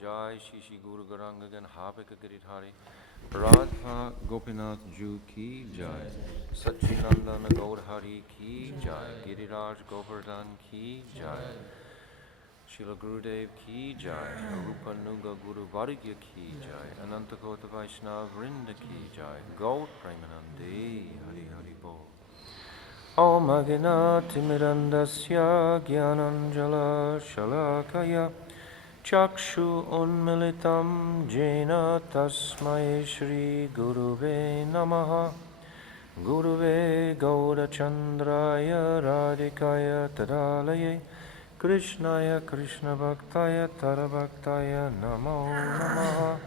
Jai Shishi Guru Garangagan Hapika Giridhari Radha Gopinath Ju Ki Jai Satchinandana Gaudhari Ki Jai Giriraj Govardhan Ki Jai Srila Gurudev Ki Jai Rupa Nuga Guru Vargya Ki Jai Ananta Kota Vaishnava Vrinda Ki Jai Gaur Premanande Hari Hari Bol Om Aginati Mirandasya Gyananjala Shalakaya Chakshu Unmilitam Jena Tasmai Shri Guruve Namaha Guruve Gauda Chandraya Radhikaya Tadalaye Krishnaya Krishna Bhaktaya Tarabhaktaya Namo Namaha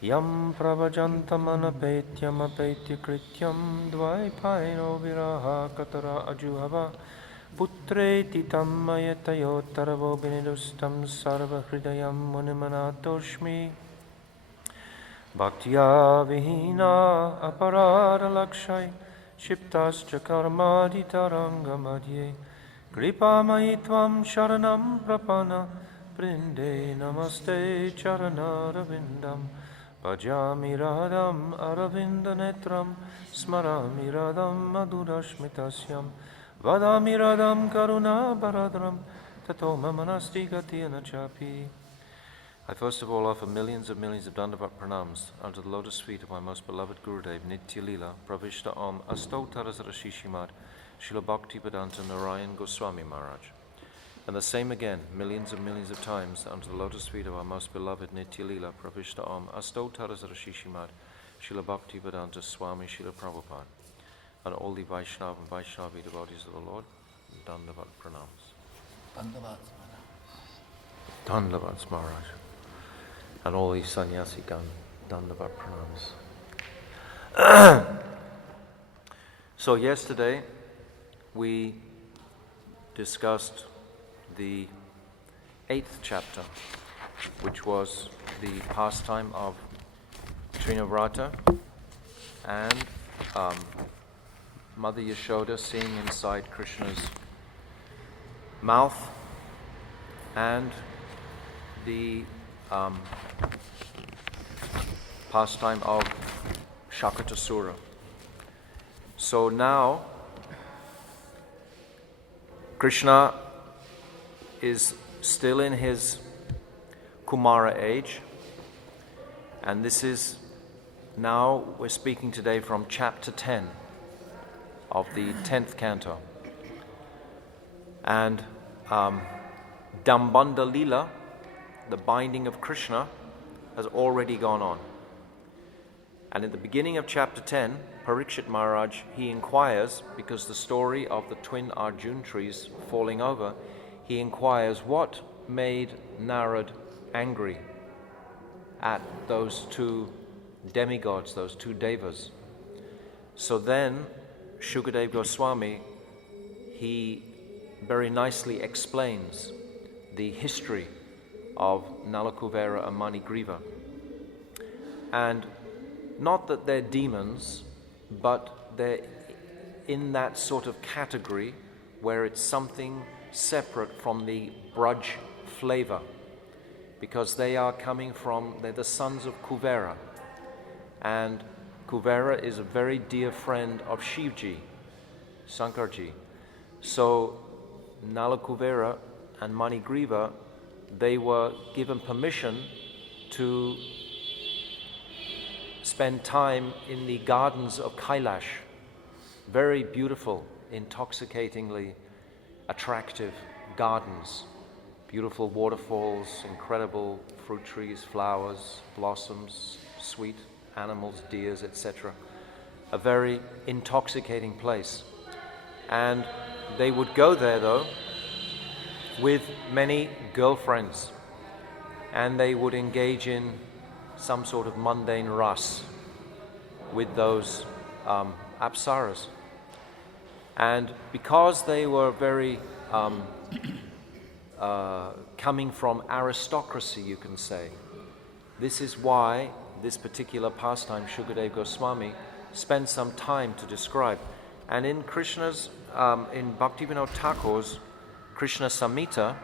Yam Pravajantamanapaityam Apaitya Krityam Dvaipaino Viraha Katara Ajuhava Putreti tammayatayotaravo binidustam sarva hridayam munimanatoshmi Bhaktya vihina aparada lakshay Shiptascha karmadhitaranga madhye Kripa mahitvam sharanam prapana Prinde namaste charana ravindam Bhajami radham aravinda netram Smarami radham madhurashmitasyam Vadami radham karuna baradram tato mamanasti gatyana chapi. I first of all offer millions of Dandavat pranams unto the lotus feet of my most beloved Gurudev Nitya Lila Pravishta Om Astautarasara Shishimad Srila Bhakti Vedanta Narayan Goswami Maharaj. And the same again, millions of times unto the lotus feet of our most beloved Nitya Lila Pravishta Om Astautarasara Shishimad Srila Bhakti Vedanta Swami Srila Prabhupada. And all the Vaishnava and Vaishnavi devotees of the Lord, Dandavat pranams. Dandavat Maharaj. And all the sannyasi Dandavat pranams. So yesterday we discussed the 8th chapter, which was the pastime of Trinavrata and Mother Yashoda seeing inside Krishna's mouth and the pastime of Shakatasura. So now Krishna is still in his Kumara age, and this is now we're speaking today from chapter 10 of the 10th canto. And Dambanda Lila, the binding of Krishna, has already gone on. And at the beginning of chapter 10, Parikshit Maharaj, he inquires, because the story of the twin Arjun trees falling over, he inquires what made Narad angry at those two demigods, those two devas. So then Shukadev Goswami, he very nicely explains the history of Nalakuvera and Manigriva. And not that they're demons, but they're in that sort of category where it's something separate from the Braj flavor, because they're the sons of Kuvera. And Kuvera is a very dear friend of Shivji, Sankarji. So Nalakuvera and Manigriva, they were given permission to spend time in the gardens of Kailash. Very beautiful, intoxicatingly attractive gardens. Beautiful waterfalls, incredible fruit trees, flowers, blossoms, sweet animals, deers, etc. A very intoxicating place. And they would go there, though, with many girlfriends, and they would engage in some sort of mundane ras with those apsaras. And because they were very coming from aristocracy, you can say, this is why this particular pastime Shukadev Goswami spent some time to describe. And in Krishna's, in Bhaktivinoda Thakur's Krishna Samhita,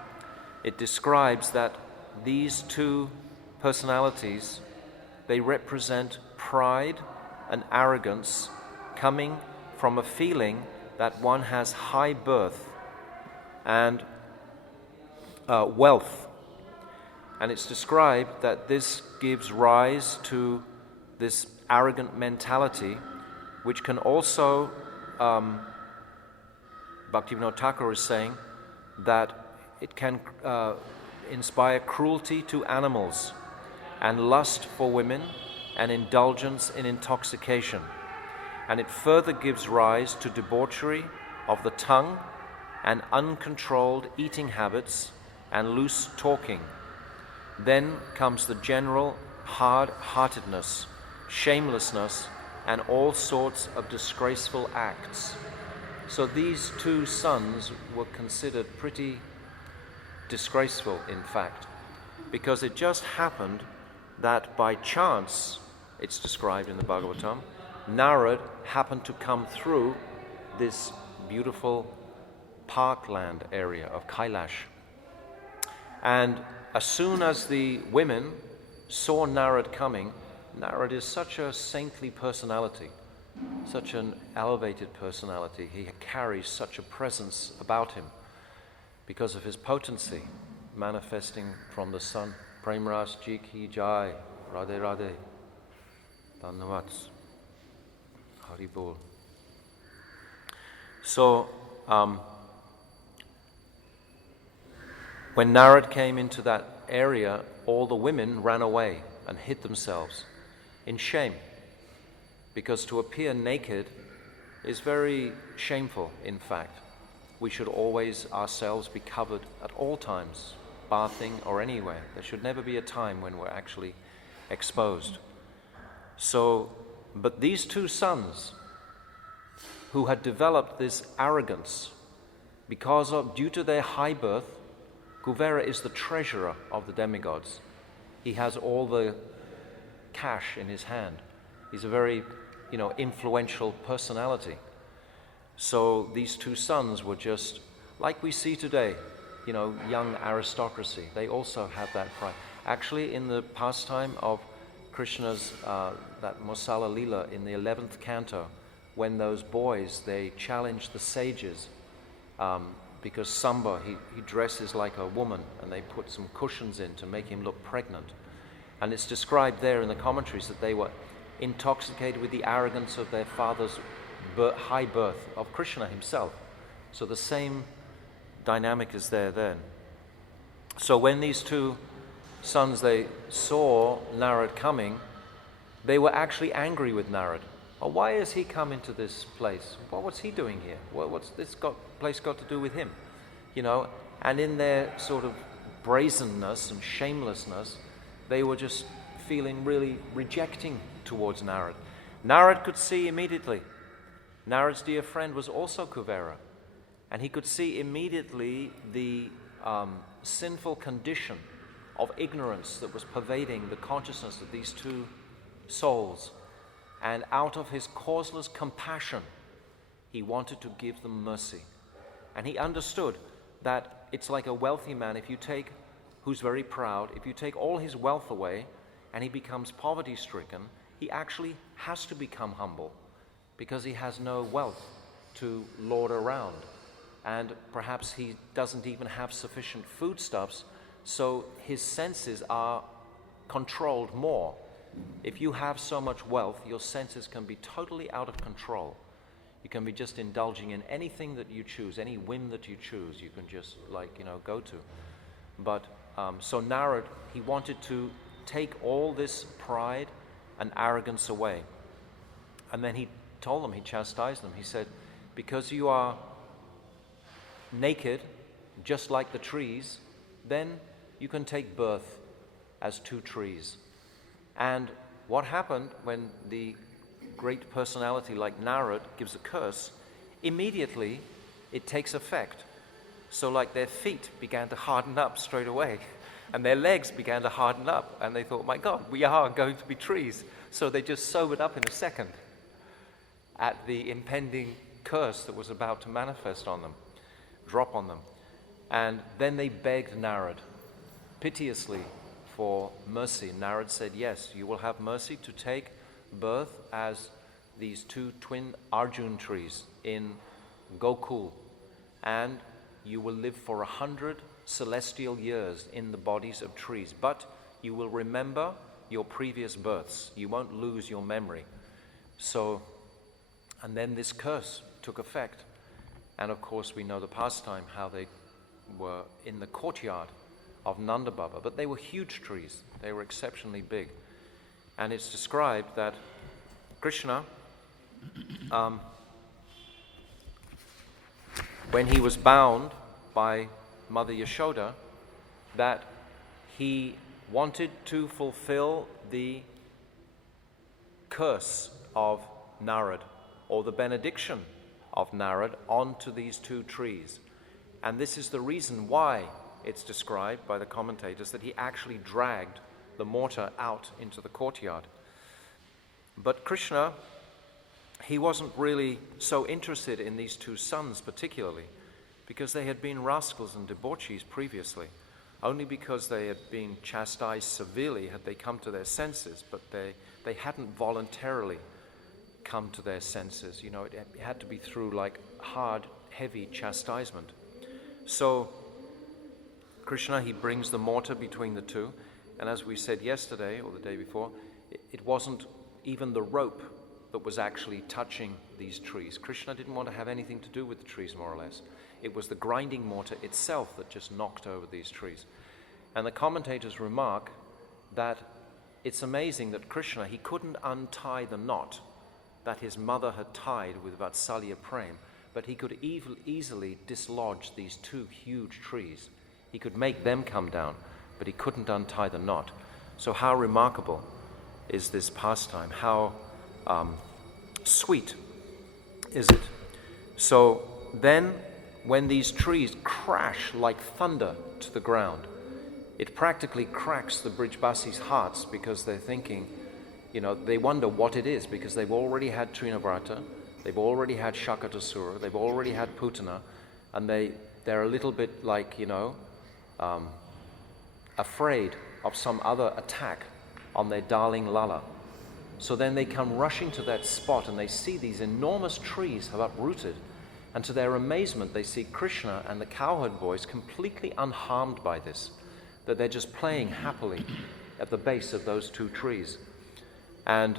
it describes that these two personalities, they represent pride and arrogance coming from a feeling that one has high birth and wealth. And it's described that this gives rise to this arrogant mentality, which can also, Bhaktivinoda Thakur is saying, that it can inspire cruelty to animals and lust for women and indulgence in intoxication. And it further gives rise to debauchery of the tongue and uncontrolled eating habits and loose talking. Then comes the general hard-heartedness, shamelessness, and all sorts of disgraceful acts. So these two sons were considered pretty disgraceful, in fact, because it just happened that by chance, it's described in the Bhagavatam, Narad happened to come through this beautiful parkland area of Kailash. And as soon as the women saw Narad coming, Narad is such a saintly personality, such an elevated personality. He carries such a presence about him because of his potency manifesting from the sun. Premras ji ki jai, Radhe Radhe, Dhanyavad, Hari Bol. So, when Narad came into that area, all the women ran away and hid themselves in shame, because to appear naked is very shameful, in fact. We should always ourselves be covered at all times, bathing or anywhere. There should never be a time when we're actually exposed. So, but these two sons who had developed this arrogance due to their high birth, Kuvera is the treasurer of the demigods. He has all the cash in his hand. He's a very, influential personality. So these two sons were just, like we see today, young aristocracy. They also have that pride. Actually, in the pastime of Krishna's, that Mosala Lila in the 11th canto, when those boys, they challenge the sages, because Samba, he dresses like a woman, and they put some cushions in to make him look pregnant. And it's described there in the commentaries that they were intoxicated with the arrogance of their father's high birth, of Krishna himself. So the same dynamic is there then. So when these two sons, they saw Narad coming, they were actually angry with Narad. Oh, why has he come into this place? What's he doing here? What's this place got to do with him? And in their sort of brazenness and shamelessness, they were just feeling really rejecting towards Narad. Narad could see immediately. Narad's dear friend was also Kuvera, and he could see immediately the sinful condition of ignorance that was pervading the consciousness of these two souls. And out of his causeless compassion, he wanted to give them mercy. And he understood that it's like a wealthy man, who's very proud, if you take all his wealth away and he becomes poverty-stricken, he actually has to become humble because he has no wealth to lord around. And perhaps he doesn't even have sufficient foodstuffs, so his senses are controlled more. If you have so much wealth, your senses can be totally out of control. You can be just indulging in anything that you choose, any whim that you choose, you can just go to. But so Narad, he wanted to take all this pride and arrogance away. And then he told them, he chastised them, he said, because you are naked, just like the trees, then you can take birth as two trees. And what happened when the great personality like Narad gives a curse, immediately it takes effect. So like their feet began to harden up straight away, and their legs began to harden up, and they thought, my God, we are going to be trees. So they just sobered up in a second at the impending curse that was about to manifest on them, drop on them. And then they begged Narad, piteously for mercy. Narad said, yes, you will have mercy to take birth as these two twin Arjun trees in Gokul, and you will live for 100 celestial years in the bodies of trees, but you will remember your previous births. You won't lose your memory. So, and then this curse took effect. And of course we know the pastime, how they were in the courtyard of Nanda Baba, but they were huge trees. They were exceptionally big. And it's described that Krishna, when he was bound by Mother Yashoda, that he wanted to fulfill the curse of Narad, or the benediction of Narad, onto these two trees. And this is the reason why it's described by the commentators that he actually dragged the mortar out into the courtyard. But Krishna, he wasn't really so interested in these two sons particularly, because they had been rascals and debauchees previously. Only because they had been chastised severely had they come to their senses, but they hadn't voluntarily come to their senses. You know, it had to be through like hard, heavy chastisement. So Krishna, he brings the mortar between the two, and as we said yesterday or the day before, it wasn't even the rope that was actually touching these trees. Krishna didn't want to have anything to do with the trees, more or less. It was the grinding mortar itself that just knocked over these trees. And the commentators remark that it's amazing that Krishna, he couldn't untie the knot that his mother had tied with Vatsalya Prem, but he could easily dislodge these two huge trees. He could make them come down, but he couldn't untie the knot. So how remarkable is this pastime? How sweet is it? So then, when these trees crash like thunder to the ground, it practically cracks the Brijbasis' hearts, because they're thinking, you know, they wonder what it is, because they've already had Trinavrata, they've already had Shakatasura, they've already had Putana, and they're a little bit like, you know, afraid of some other attack on their darling Lala. So then they come rushing to that spot, and they see these enormous trees have uprooted, and to their amazement they see Krishna and the cowherd boys completely unharmed by this, that they're just playing happily at the base of those two trees. And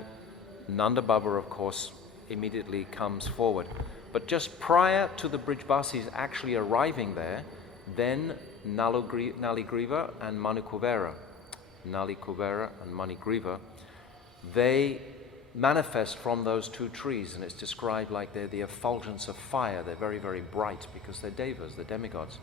Nanda Baba, of course, immediately comes forward. But just prior to the Brijbasis actually arriving there, then Nalakuvera and Manigriva, they manifest from those two trees, and it's described like they're the effulgence of fire. They're very, very bright because they're devas, they're demigods.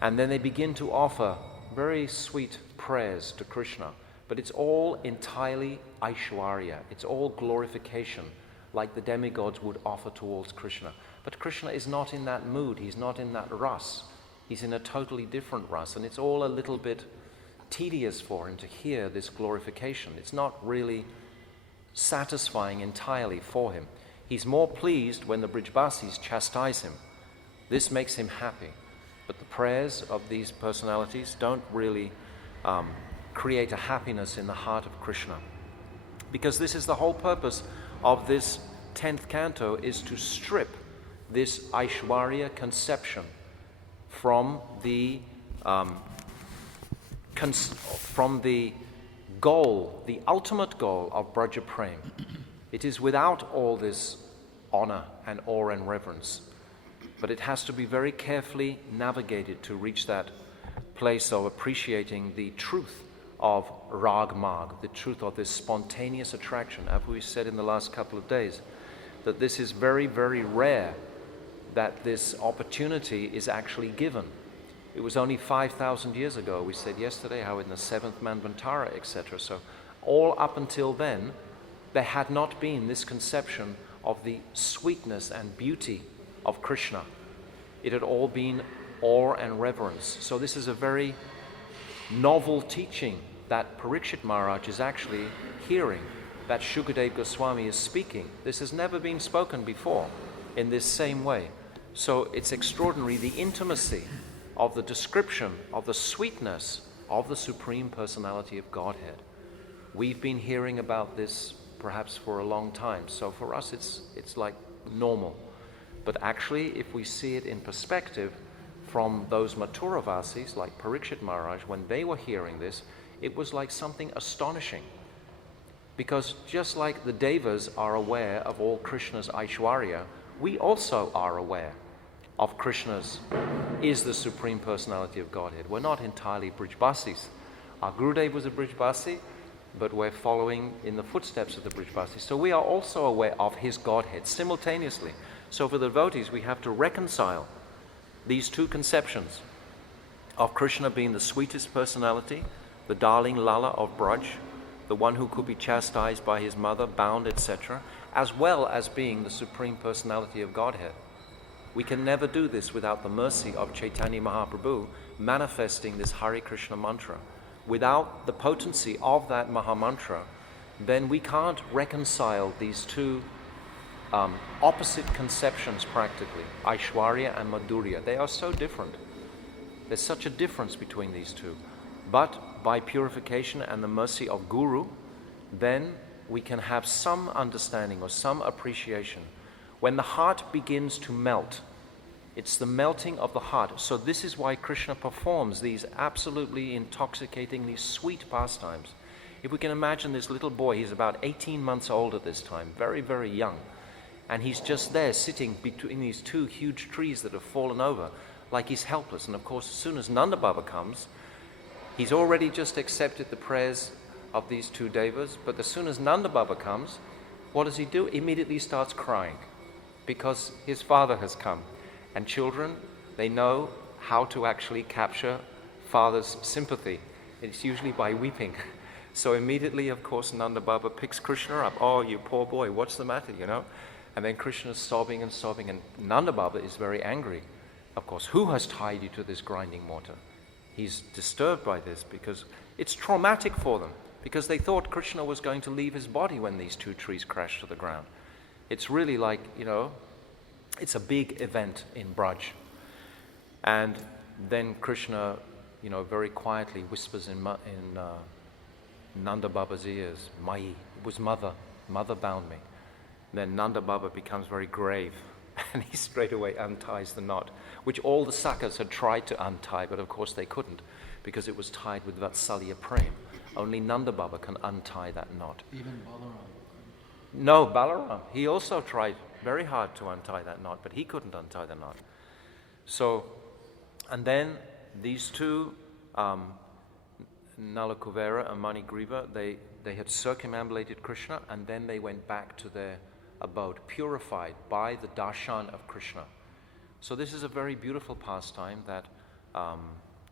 And then they begin to offer very sweet prayers to Krishna, but it's all entirely Aishwarya. It's all glorification, like the demigods would offer towards Krishna. But Krishna is not in that mood. He's not in that ras. He's in a totally different ras, and it's all a little bit tedious for him to hear this glorification. It's not really satisfying entirely for him. He's more pleased when the Brijbasis chastise him. This makes him happy. But the prayers of these personalities don't really create a happiness in the heart of Krishna. Because this is the whole purpose of this 10th canto, is to strip this Aishwarya conception from the goal, the ultimate goal of Braja Prem. It is without all this honor and awe and reverence, but it has to be very carefully navigated to reach that place of appreciating the truth of Rag Marg, the truth of this spontaneous attraction. As we said in the last couple of days, that this is very, very rare, that this opportunity is actually given. It was only 5,000 years ago, we said yesterday, how in the 7th Manvantara, etc. So all up until then, there had not been this conception of the sweetness and beauty of Krishna. It had all been awe and reverence. So this is a very novel teaching that Parikshit Maharaj is actually hearing, that Shukadeva Goswami is speaking. This has never been spoken before in this same way. So it's extraordinary, the intimacy of the description of the sweetness of the Supreme Personality of Godhead. We've been hearing about this perhaps for a long time, so for us it's like normal. But actually, if we see it in perspective from those Mathuravasis like Parikshit Maharaj, when they were hearing this, it was like something astonishing. Because just like the Devas are aware of all Krishna's Aishwarya, we also are aware of Krishna's is the Supreme Personality of Godhead. We're not entirely Brijbasis. Our Gurudev was a Brijbasi, but we're following in the footsteps of the Brijbasis. So we are also aware of his Godhead simultaneously. So for the devotees, we have to reconcile these two conceptions of Krishna being the sweetest personality, the darling Lala of Braj, the one who could be chastised by his mother, bound, etc., as well as being the Supreme Personality of Godhead. We can never do this without the mercy of Chaitanya Mahaprabhu manifesting this Hare Krishna mantra. Without the potency of that Mahamantra, then we can't reconcile these two opposite conceptions practically, Aishwarya and Madhurya. They are so different. There's such a difference between these two. But by purification and the mercy of Guru, then we can have some understanding or some appreciation. When the heart begins to melt, it's the melting of the heart. So this is why Krishna performs these absolutely intoxicatingly sweet pastimes. If we can imagine this little boy, he's about 18 months old at this time, very, very young. And he's just there sitting between these two huge trees that have fallen over, like he's helpless. And of course, as soon as Nanda Baba comes, he's already just accepted the prayers of these two devas. But as soon as Nanda Baba comes, what does he do? Immediately starts crying because his father has come. And children, they know how to actually capture father's sympathy. It's usually by weeping. So immediately, of course, Nanda Baba picks Krishna up. Oh, you poor boy, what's the matter, you know? And then Krishna's sobbing and sobbing, and Nanda Baba is very angry. Of course, who has tied you to this grinding mortar? He's disturbed by this because it's traumatic for them, because they thought Krishna was going to leave his body when these two trees crashed to the ground. It's really like, you know, it's a big event in Braj. And then Krishna, you know, very quietly whispers in Nanda Baba's ears, Mai, it was mother bound me. Then Nanda Baba becomes very grave and he straight away unties the knot, which all the Sakhas had tried to untie, but of course they couldn't because it was tied with Vatsalya Prem. Only Nanda Baba can untie that knot. Even Balaram? No, Balaram. He also tried very hard to untie that knot, but he couldn't untie the knot. So, and then these two, Nalakuvera and Manigriva, they had circumambulated Krishna, and then they went back to their abode, purified by the darshan of Krishna. So this is a very beautiful pastime that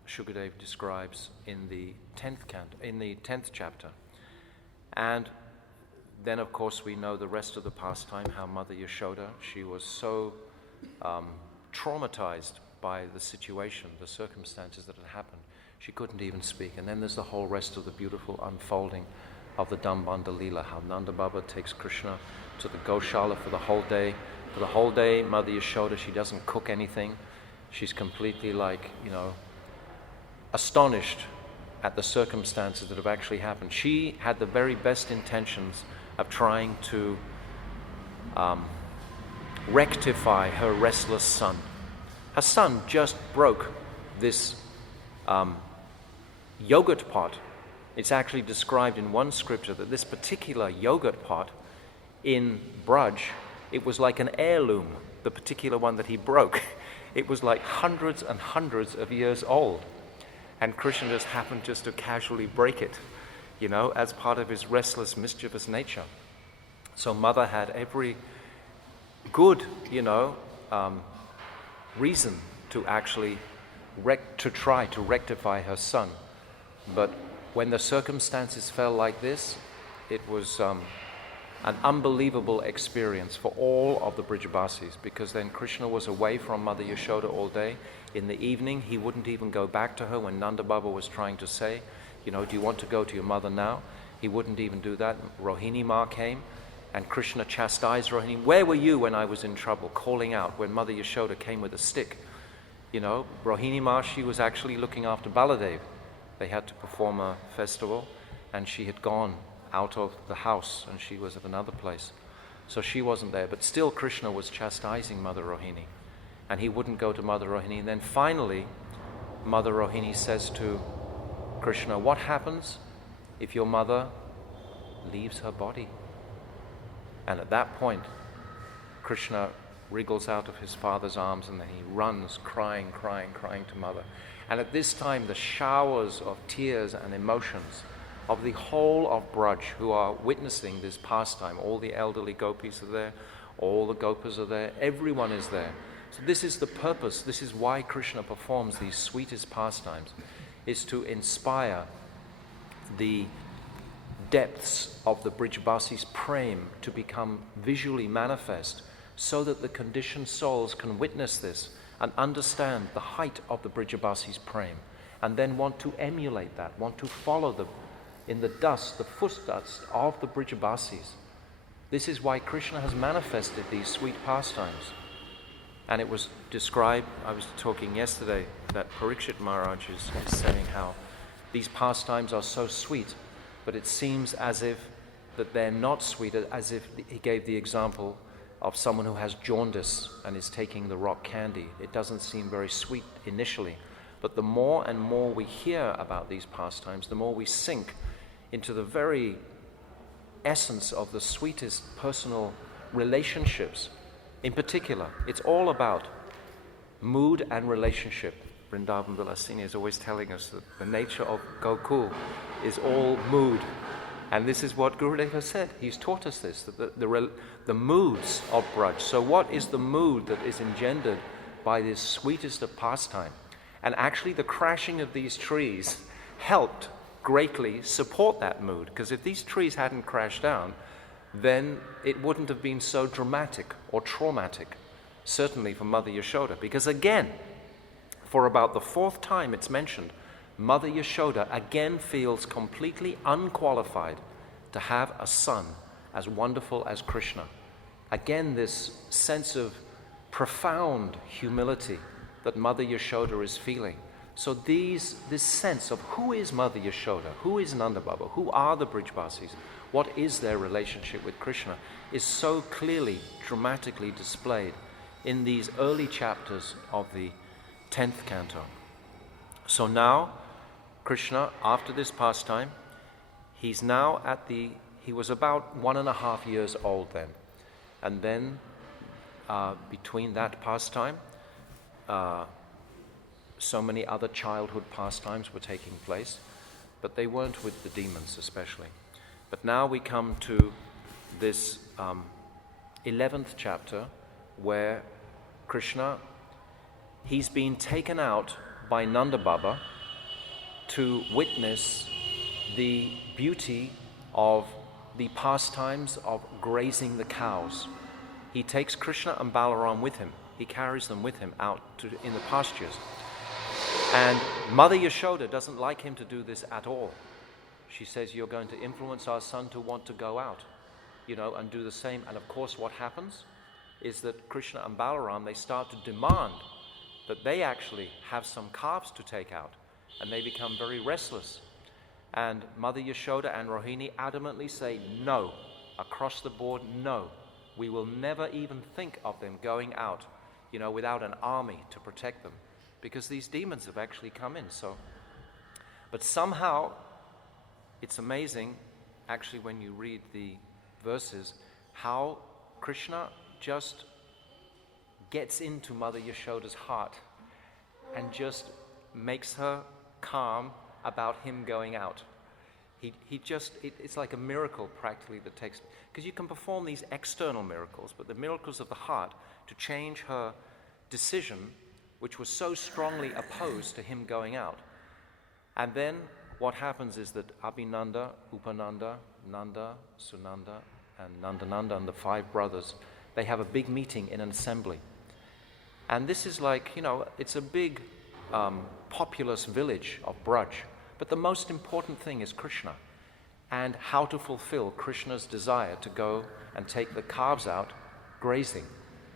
Shukadev describes in the 10th chapter. And then, of course, we know the rest of the pastime, how Mother Yashoda, she was so traumatized by the situation, the circumstances that had happened. She couldn't even speak. And then there's the whole rest of the beautiful unfolding of the Dambanda Leela, how Nanda Baba takes Krishna to the Goshala for the whole day. For the whole day, Mother Yashoda, she doesn't cook anything. She's completely like, you know, astonished at the circumstances that have actually happened. She had the very best intentions of trying to rectify her restless son. Her son just broke this yogurt pot. It's actually described in one scripture that this particular yogurt pot in Braj, it was like an heirloom, the particular one that he broke. It was like hundreds and hundreds of years old. And Krishna just happened just to casually break it, you know, as part of his restless, mischievous nature. So Mother had every good, you know, reason to actually try to rectify her son. But when the circumstances fell like this, it was an unbelievable experience for all of the Brijbasis, because then Krishna was away from Mother Yashoda all day. In the evening, he wouldn't even go back to her when Nanda Baba was trying to say, you know, do you want to go to your mother now? He wouldn't even do that. Rohini Ma came, and Krishna chastised Rohini. Where were you when I was in trouble? Calling out when Mother Yashoda came with a stick. You know, Rohini Ma, she was actually looking after Baladev. They had to perform a festival, and she had gone out of the house, and she was at another place. So she wasn't there, but still Krishna was chastising Mother Rohini, and he wouldn't go to Mother Rohini. And then finally, Mother Rohini says to Krishna, what happens if your mother leaves her body? And at that point, Krishna wriggles out of his father's arms, and then he runs crying to Mother. And at this time, the showers of tears and emotions of the whole of Braj who are witnessing this pastime, all the elderly gopis are there, all the gopas are there, everyone is there. So this is the purpose, this is why Krishna performs these sweetest pastimes, is to inspire the depths of the Brijbasi's prem to become visually manifest, so that the conditioned souls can witness this and understand the height of the Brijbasi's prem, and then want to emulate that, want to follow them in the dust, the footsteps of the Brijbasis. This is why Krishna has manifested these sweet pastimes. And it was described, I was talking yesterday, that Parikshit Maharaj is saying how these pastimes are so sweet, but it seems as if that they're not sweet, as if he gave the example of someone who has jaundice and is taking the rock candy. It doesn't seem very sweet initially, but the more and more we hear about these pastimes, the more we sink into the very essence of the sweetest personal relationships. In particular, it's all about mood and relationship. Vrindavan Vilasini is always telling us that the nature of Gokul is all mood. And this is what Gurudev has said. He's taught us this, that the moods of Braj. So what is the mood that is engendered by this sweetest of pastime? And actually the crashing of these trees helped greatly support that mood, because if these trees hadn't crashed down, then it wouldn't have been so dramatic or traumatic, certainly for Mother Yashoda. Because again, for about the fourth time it's mentioned, Mother Yashoda again feels completely unqualified to have a son as wonderful as Krishna. Again, this sense of profound humility that Mother Yashoda is feeling. So this sense of who is Mother Yashoda, who is Nanda Baba, who are the Brijbasis, what is their relationship with Krishna, is so clearly, dramatically displayed in these early chapters of the 10th canto. So now, Krishna, after this pastime, he was about 1.5 years old then. And then, between that pastime, so many other childhood pastimes were taking place, but they weren't with the demons especially. But now we come to this 11th chapter, where Krishna, he's been taken out by Nanda Baba to witness the beauty of the pastimes of grazing the cows. He takes Krishna and Balaram with him. He carries them with him out in the pastures. And Mother Yashoda doesn't like him to do this at all. She says, you're going to influence our son to want to go out, and do the same. And of course what happens is that Krishna and Balaram, they start to demand that they actually have some calves to take out. And they become very restless. And Mother Yashoda and Rohini adamantly say, no, across the board, no. We will never even think of them going out, without an army to protect them, because these demons have actually come in. But somehow, it's amazing, actually, when you read the verses, how Krishna just gets into Mother Yashoda's heart and just makes her calm about him going out. It's like a miracle practically that takes, because you can perform these external miracles, but the miracles of the heart to change her decision, which was so strongly opposed to him going out. And then what happens is that Abhinanda, Upananda, Nanda, Sunanda, and Nandananda, and the 5 brothers, they have a big meeting in an assembly. And this is like, it's a big populous village of Braj. But the most important thing is Krishna and how to fulfill Krishna's desire to go and take the calves out grazing.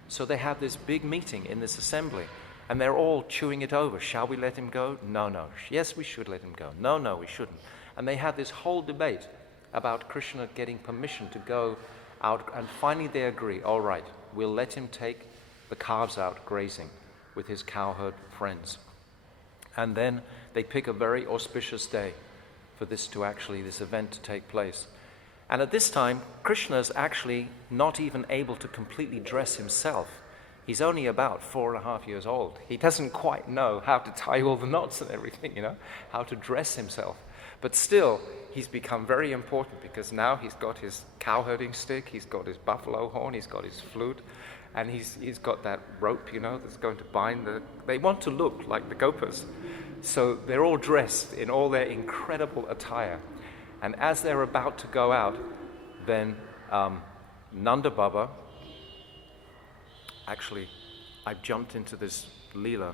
So they have this big meeting in this assembly. And they're all chewing it over. Shall we let him go? No, no. Yes, we should let him go. No, no, we shouldn't. And they had this whole debate about Krishna getting permission to go out, and finally they agree, all right, we'll let him take the calves out grazing with his cowherd friends. And then they pick a very auspicious day for this event to take place. And at this time, Krishna is actually not even able to completely dress himself. He's only about 4.5 years old. He doesn't quite know how to tie all the knots and everything, how to dress himself. But still, he's become very important because now he's got his cowherding stick, he's got his buffalo horn, he's got his flute, and he's got that rope, that's going to bind They want to look like the Gopas. So they're all dressed in all their incredible attire. And as they're about to go out, then Nanda Baba, actually, I've jumped into this Leela,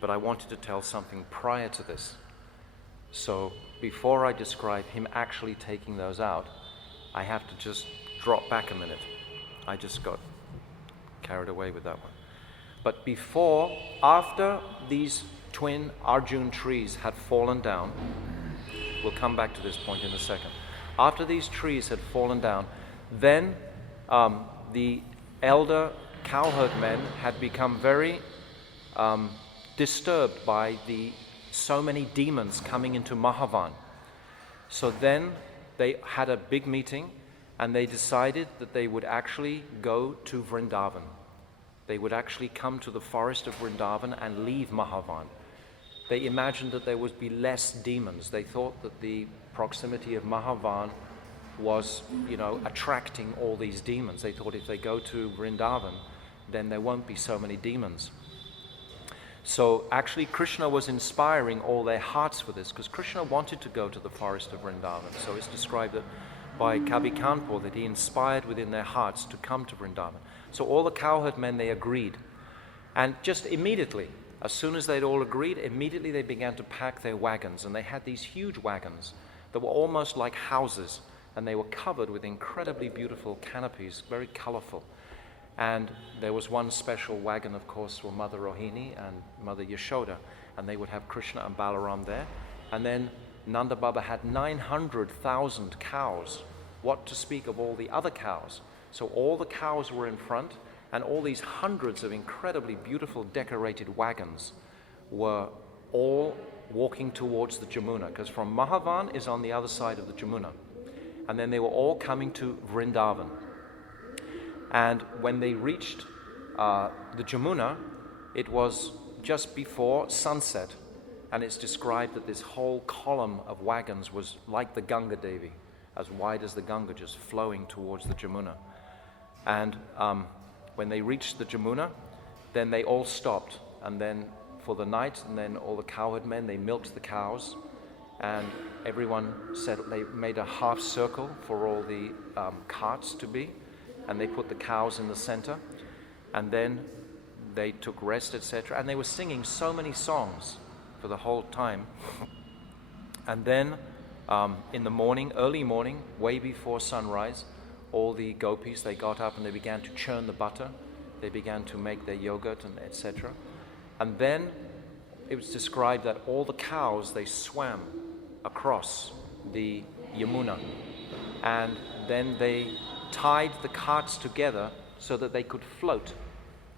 but I wanted to tell something prior to this. So before I describe him actually taking those out, I have to just drop back a minute. I just got carried away with that one. But after these twin Arjun trees had fallen down, we'll come back to this point in a second. After these trees had fallen down, then the elder cowherd men had become very disturbed by so many demons coming into Mahavan. So then they had a big meeting and they decided that they would actually go to Vrindavan. They would actually come to the forest of Vrindavan and leave Mahavan. They imagined that there would be less demons. They thought that the proximity of Mahavan was, attracting all these demons. They thought if they go to Vrindavan, then there won't be so many demons. So actually Krishna was inspiring all their hearts for this, because Krishna wanted to go to the forest of Vrindavan. So it's described that by Kavi Kanpur that he inspired within their hearts to come to Vrindavan. So all the cowherd men, they agreed. And just immediately, as soon as they'd all agreed, immediately they began to pack their wagons. And they had these huge wagons that were almost like houses. And they were covered with incredibly beautiful canopies, very colorful. And there was one special wagon, of course, for Mother Rohini and Mother Yashoda. And they would have Krishna and Balaram there. And then Nanda Baba had 900,000 cows. What to speak of all the other cows? So all the cows were in front, and all these hundreds of incredibly beautiful decorated wagons were all walking towards the Jamuna, because from Mahavan is on the other side of the Jamuna. And then they were all coming to Vrindavan. And when they reached the Jamuna, it was just before sunset, and it's described that this whole column of wagons was like the Ganga Devi, as wide as the Ganga, just flowing towards the Jamuna. And when they reached the Jamuna, then they all stopped, and then for the night, and then all the cowherd men, they milked the cows, and everyone said they made a half circle for all the carts to be, and they put the cows in the center, and then they took rest, etc. And they were singing so many songs for the whole time. And then in the morning, early morning, way before sunrise, all the gopis, they got up and they began to churn the butter. They began to make their yogurt and etc. And then it was described that all the cows, they swam across the Yamuna. And then they tied the carts together so that they could float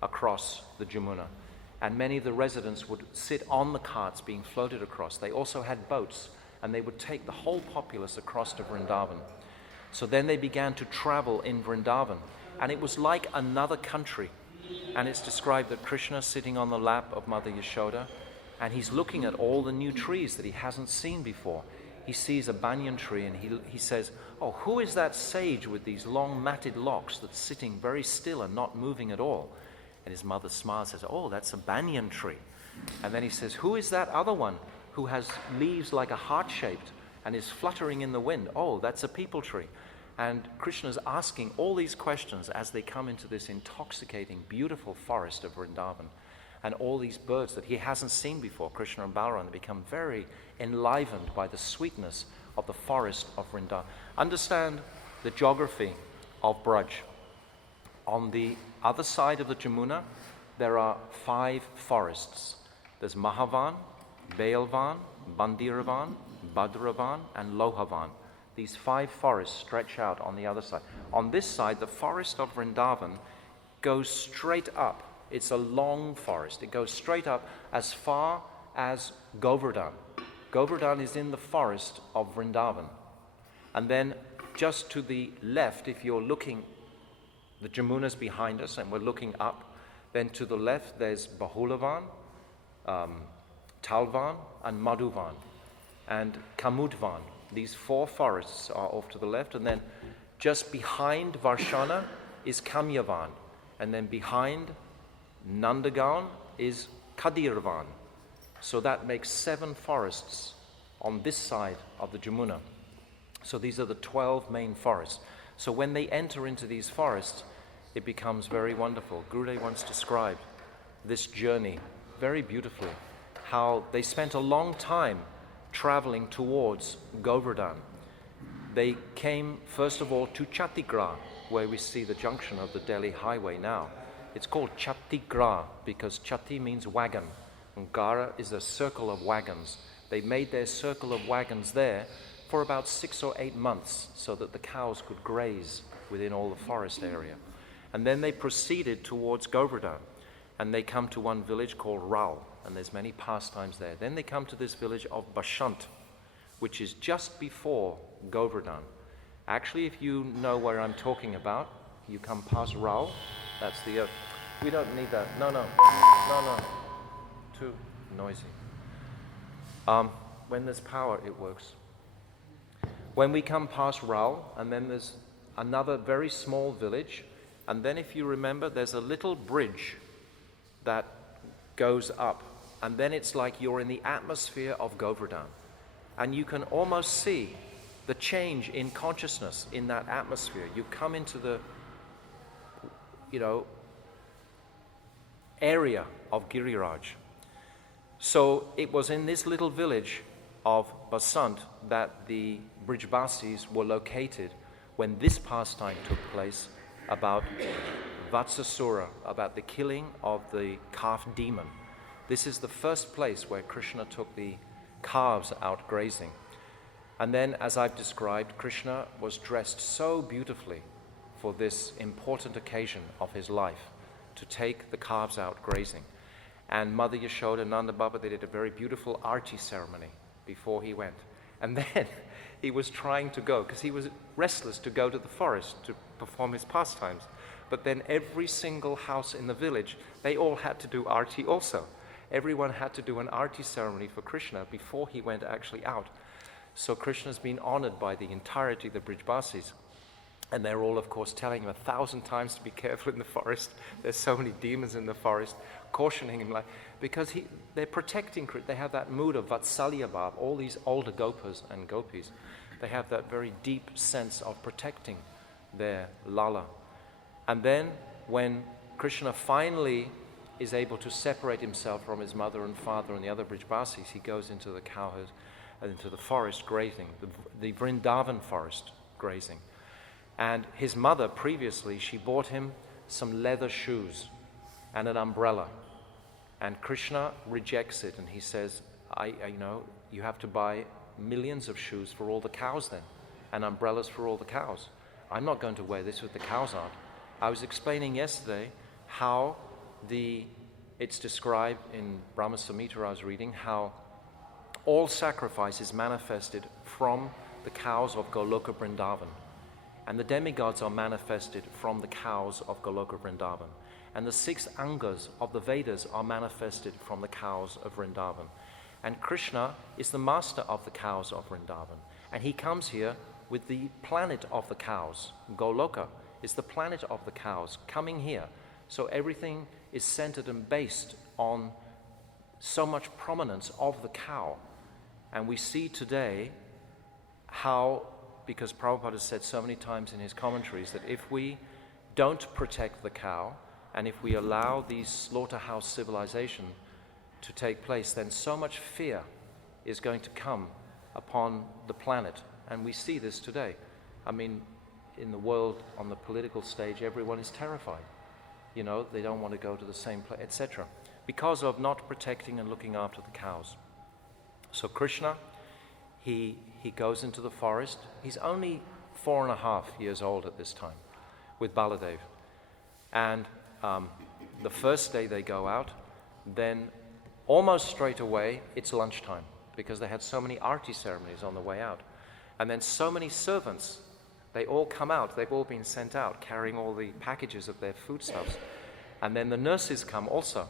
across the Jamuna. And many of the residents would sit on the carts being floated across. They also had boats, and they would take the whole populace across to Vrindavan. So then they began to travel in Vrindavan, and it was like another country. And it's described that Krishna is sitting on the lap of Mother Yashoda, and he's looking at all the new trees that he hasn't seen before. He sees a banyan tree, and he says, "Oh, who is that sage with these long matted locks that's sitting very still and not moving at all?" And his mother smiles and says, "Oh, that's a banyan tree." And then he says, "Who is that other one who has leaves like a heart-shaped and is fluttering in the wind?" "Oh, that's a peepal tree." And Krishna's asking all these questions as they come into this intoxicating, beautiful forest of Vrindavan. And all these birds that he hasn't seen before, Krishna and Balaram, become very enlivened by the sweetness of the forest of Vrindavan. Understand the geography of Braj. On the other side of the Jamuna, there are 5 forests. There's Mahavan, Bailvan, Bandiravan, Badravan, and Lohavan. These 5 forests stretch out on the other side. On this side, the forest of Vrindavan goes straight up. It's a long forest. It goes straight up as far as Govardhan. Govardhan is in the forest of Vrindavan. And then just to the left, if you're looking, the Jamuna's behind us and we're looking up, then to the left there's Bahulavan, Talvan, and Madhuvan, and Kamudvan. These 4 forests are off to the left, and then just behind Varshana is Kamyavan, and then behind Nandagaon is Kadirvan. So that makes 7 forests on this side of the Jamuna. So these are the 12 main forests. So when they enter into these forests, it becomes very wonderful. Gurudev once described this journey very beautifully, how they spent a long time traveling towards Govardhan. They came first of all to Chhattigarh, where we see the junction of the Delhi highway now. It's called Chhattigarh because Chatti means wagon, and Gara is a circle of wagons. They made their circle of wagons there for about 6 or 8 months so that the cows could graze within all the forest area. And then they proceeded towards Govardhan, and they come to one village called Ral, and there's many pastimes there. Then they come to this village of Bashant, which is just before Govardhan. Actually, if you know where I'm talking about, you come past Ral, that's the... we don't need that. No. Too noisy. When there's power, it works. When we come past Ral, and then there's another very small village, and then if you remember, there's a little bridge that goes up, and then it's like you're in the atmosphere of Govardhan. And you can almost see the change in consciousness in that atmosphere. You come into the, area of Giriraj. So it was in this little village of Basant that the Brijbasis were located when this pastime took place about Vatsasura, about the killing of the calf demon. This is the first place where Krishna took the calves out grazing. And then, as I've described, Krishna was dressed so beautifully for this important occasion of his life, to take the calves out grazing. And Mother Yashoda, Nanda Baba, they did a very beautiful arti ceremony before he went. And then he was trying to go, because he was restless to go to the forest to perform his pastimes. But then every single house in the village, they all had to do arti also. Everyone had to do an arti ceremony for Krishna before he went actually out. So Krishna's been honored by the entirety of the Brijbasis. And they're all, of course, telling him 1,000 times to be careful in the forest. There's so many demons in the forest, cautioning him, because they're protecting. They have that mood of Vatsalya Bhav. All these older gopas and gopis, they have that very deep sense of protecting their Lala. And then when Krishna finally is able to separate himself from his mother and father and the other Brijbasis, he goes into the cowherd and into the forest grazing, the Vrindavan forest grazing. And his mother, previously, she bought him some leather shoes and an umbrella. And Krishna rejects it, and he says, you have to buy millions of shoes for all the cows then, and umbrellas for all the cows. I'm not going to wear this with the cows on. I was explaining yesterday how it's described in Brahma Samhita I was reading, how all sacrifice is manifested from the cows of Goloka Vrindavan. And the demigods are manifested from the cows of Goloka Vrindavan. And the 6 angas of the Vedas are manifested from the cows of Vrindavan. And Krishna is the master of the cows of Vrindavan. And he comes here with the planet of the cows. Goloka is the planet of the cows coming here. So everything is centered and based on so much prominence of the cow. And we see today how, because Prabhupada has said so many times in his commentaries that if we don't protect the cow and if we allow these slaughterhouse civilization to take place, then so much fear is going to come upon the planet. And we see this today. I mean, in the world, on the political stage, everyone is terrified. They don't want to go to the same place, etc., because of not protecting and looking after the cows. So Krishna, he goes into the forest. He's only 4.5 years old at this time with Baladev. And the first day they go out, then almost straight away it's lunchtime, because they had so many arti ceremonies on the way out. And then so many servants, they all come out. They've all been sent out carrying all the packages of their foodstuffs. And then the nurses come also.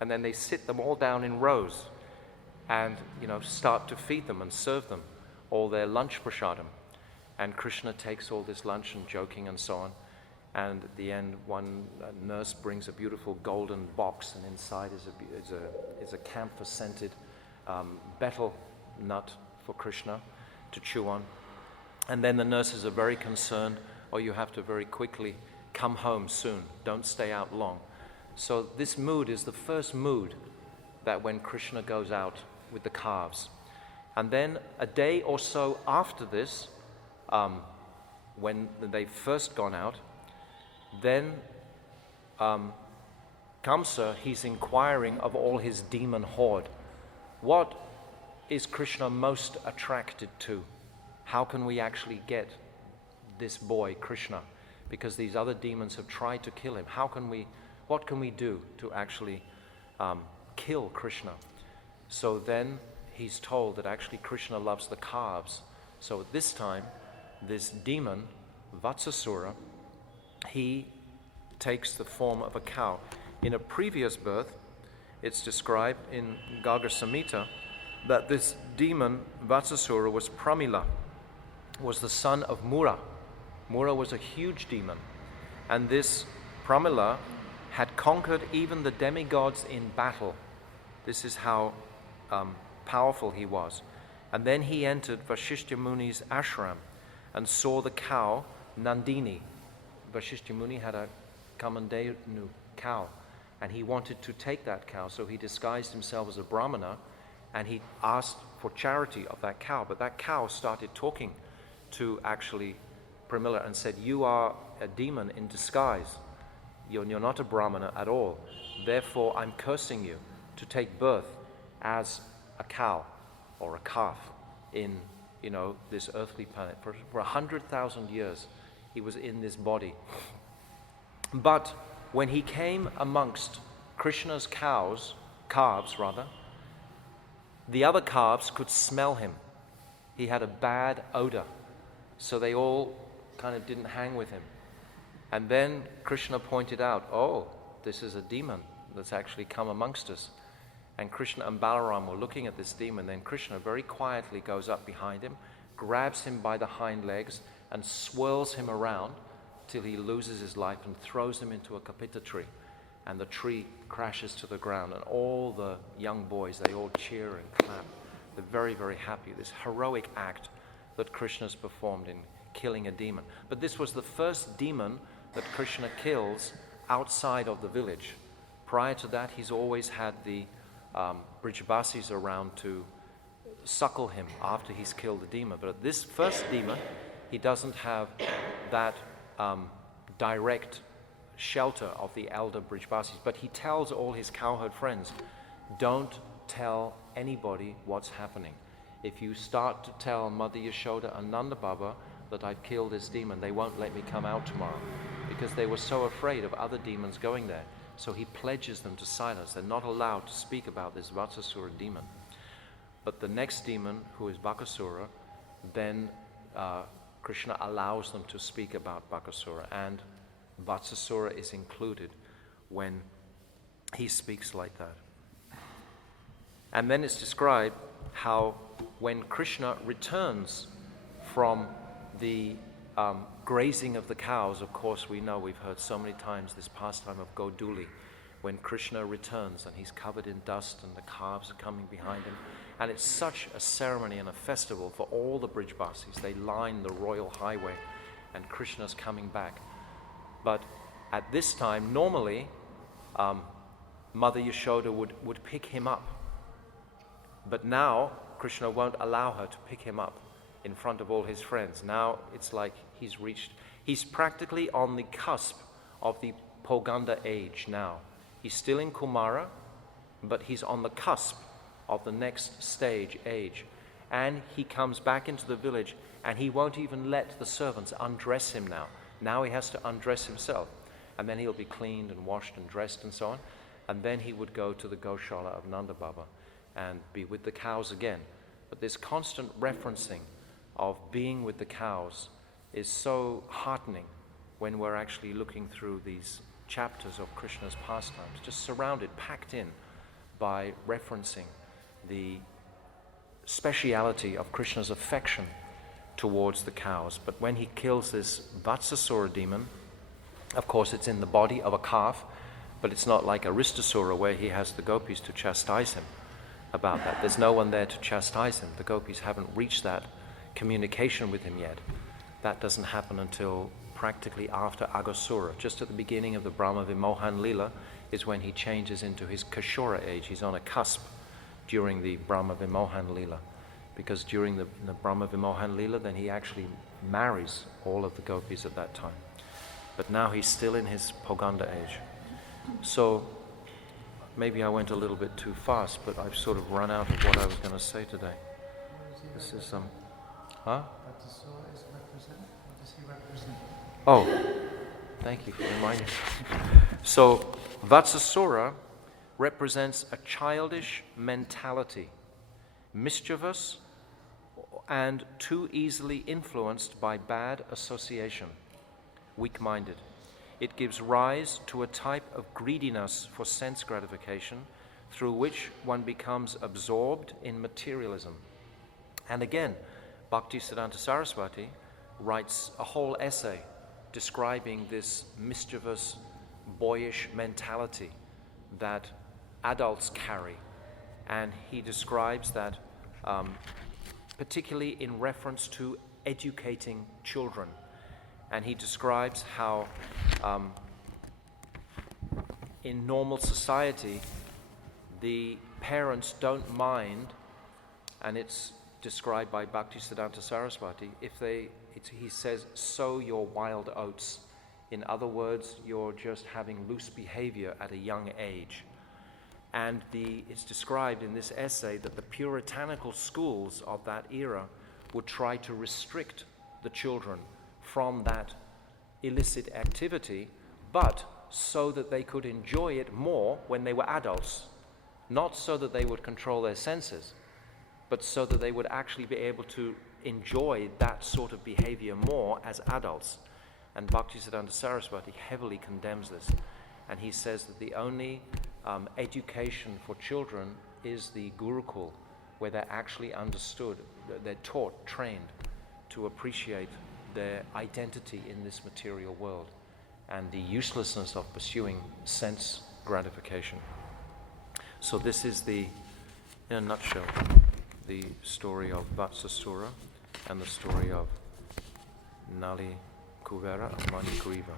And then they sit them all down in rows and, start to feed them and serve them all their lunch prasadam. And Krishna takes all this lunch and joking and so on. And at the end, one nurse brings a beautiful golden box, and inside is a camphor-scented betel nut for Krishna to chew on. And then the nurses are very concerned, you have to very quickly come home soon. Don't stay out long. So this mood is the first mood that when Krishna goes out with the calves. And then a day or so after this, when they've first gone out, then Kamsa, he's inquiring of all his demon horde. What is Krishna most attracted to? How can we actually get this boy, Krishna? Because these other demons have tried to kill him. What can we do to actually kill Krishna? So then he's told that actually Krishna loves the calves. So at this time, this demon, Vatsasura, he takes the form of a cow. In a previous birth, it's described in Garga Samhita that this demon, Vatsasura, was Pramila, was the son of Mura. Mura was a huge demon. And this Pramila had conquered even the demigods in battle. This is how powerful he was. And then he entered Vasishtha Muni's ashram and saw the cow Nandini. Vasishtha Muni had a Kamandenu cow, and he wanted to take that cow, so he disguised himself as a brahmana, and he asked for charity of that cow. But that cow started talking to actually Pramila and said, "You are a demon in disguise. You're not a brahmana at all. Therefore, I'm cursing you to take birth as a cow or a calf in, this earthly planet. For 100,000 years, he was in this body." But when he came amongst Krishna's calves, the other calves could smell him. He had a bad odor, so they all kind of didn't hang with him. And then Krishna pointed out, this is a demon that's actually come amongst us. And Krishna and Balaram were looking at this demon. Then Krishna very quietly goes up behind him, grabs him by the hind legs, and swirls him around till he loses his life and throws him into a kapita tree. And the tree crashes to the ground, and all the young boys, they all cheer and clap. They're very, very happy. This heroic act that Krishna's performed in killing a demon. But this was the first demon that Krishna kills outside of the village. Prior to that, he's always had the Brijbasis around to suckle him after he's killed the demon. But at this first demon, he doesn't have that direct shelter of the elder Brijbasis. But he tells all his cowherd friends, don't tell anybody what's happening. If you start to tell Mother Yashoda and Nanda Baba that I've killed this demon, they won't let me come out tomorrow, because they were so afraid of other demons going there. So he pledges them to silence. They're not allowed to speak about this Vatsasura demon. But the next demon, who is Bacchus Aura, then Krishna allows them to speak about Bacchus Aura, and Vatsasura is included when he speaks like that. And then it's described how when Krishna returns from the grazing of the cows, of course we know, we've heard so many times this pastime of Goduli, when Krishna returns and he's covered in dust and the calves are coming behind him. And it's such a ceremony and a festival for all the Brijbasis. They line the royal highway and Krishna's coming back. But at this time, normally, Mother Yashoda would pick him up. But now, Krishna won't allow her to pick him up in front of all his friends. Now it's like he's practically on the cusp of the Poganda age now. He's still in Kumara, but he's on the cusp of the next stage age. And he comes back into the village, and he won't even let the servants undress him now. Now he has to undress himself. And then he'll be cleaned and washed and dressed and so on. And then he would go to the Goshala of Nanda Baba and be with the cows again. But this constant referencing of being with the cows is so heartening when we're actually looking through these chapters of Krishna's pastimes, just surrounded, packed in by referencing the speciality of Krishna's affection towards the cows. But when he kills this Vatsasura demon, of course it's in the body of a calf, but it's not like Aristasura where he has the gopis to chastise him about that. There's no one there to chastise him. The gopis haven't reached that communication with him yet. That doesn't happen until practically after Aghasura. Just at the beginning of the Brahma Vimohan Leela is when he changes into his Kashora age. He's on a cusp during the Brahma Vimohan Leela, because during the Brahma Vimohan Leela then he actually marries all of the gopis at that time. But now he's still in his Poganda age. So maybe I went a little bit too fast, but I've sort of run out of what I was going to say today. This is huh? Vatsasura is represent. What does he represent? Oh, thank you for reminding me. So Vatsasura represents a childish mentality, mischievous and too easily influenced by bad association, weak-minded. It gives rise to a type of greediness for sense gratification through which one becomes absorbed in materialism. And again, Bhaktisiddhanta Saraswati writes a whole essay describing this mischievous, boyish mentality that adults carry. And he describes that particularly in reference to educating children. And he describes how in normal society the parents don't mind, and it's described by Bhaktisiddhanta Saraswati, he says, sow your wild oats. In other words, you're just having loose behavior at a young age. And it's described in this essay that the puritanical schools of that era would try to restrict the children from that illicit activity, but so that they could enjoy it more when they were adults. Not so that they would control their senses, but so that they would actually be able to enjoy that sort of behavior more as adults. And Bhaktisiddhanta Saraswati heavily condemns this. And he says that the only education for children is the Gurukul, where they're actually understood, they're taught, trained to appreciate their identity in this material world and the uselessness of pursuing sense gratification. So this is in a nutshell, the story of Vatsasura and the story of Nalakuvera Manigriva.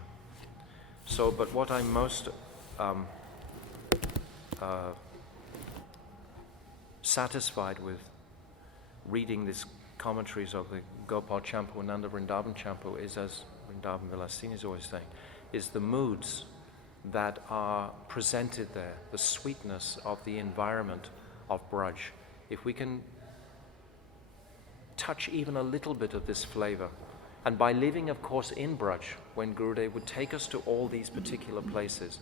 So, but what I'm most satisfied with reading these commentaries of the Gopal Champu and Nanda Vrindavan Champu is, as Vrindavan Vilasini is always saying, is the moods that are presented there, the sweetness of the environment of Braj. If we can touch even a little bit of this flavor, and by living, of course, in Braj, when Gurudev would take us to all these particular places,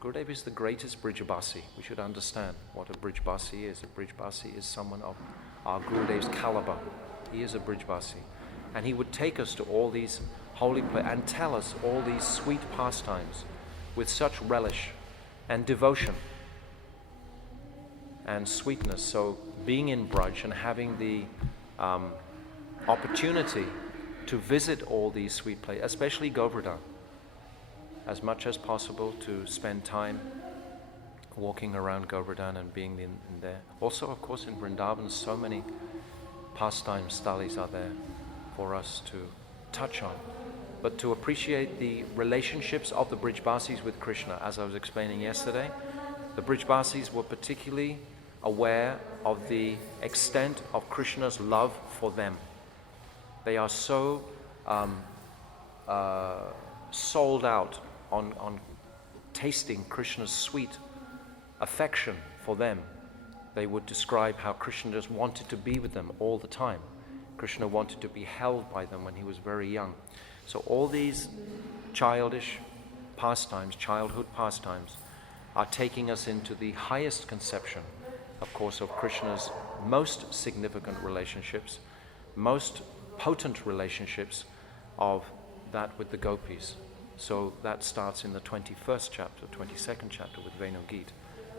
Gurudev is the greatest Brijbasi. We should understand what a Brijbasi is. A Brijbasi is someone of our Gurudev's caliber. He is a Brijbasi. And he would take us to all these holy places and tell us all these sweet pastimes with such relish and devotion and sweetness. So being in Braj and having the opportunity to visit all these sweet places, especially Govardhan, as much as possible to spend time walking around Govardhan and being in there. Also, of course, in Vrindavan, so many pastime stalis are there for us to touch on. But to appreciate the relationships of the Brijbasis with Krishna, as I was explaining yesterday, the Brijbasis were particularly aware of the extent of Krishna's love for them. They are so sold out on tasting Krishna's sweet affection for them. They would describe how Krishna just wanted to be with them all the time. Krishna wanted to be held by them when he was very young. So all these childish pastimes, childhood pastimes, are taking us into the highest conception, of course, of Krishna's most significant relationships, most potent relationships of that with the gopis. So that starts in the 21st chapter, 22nd chapter with Venu Gita.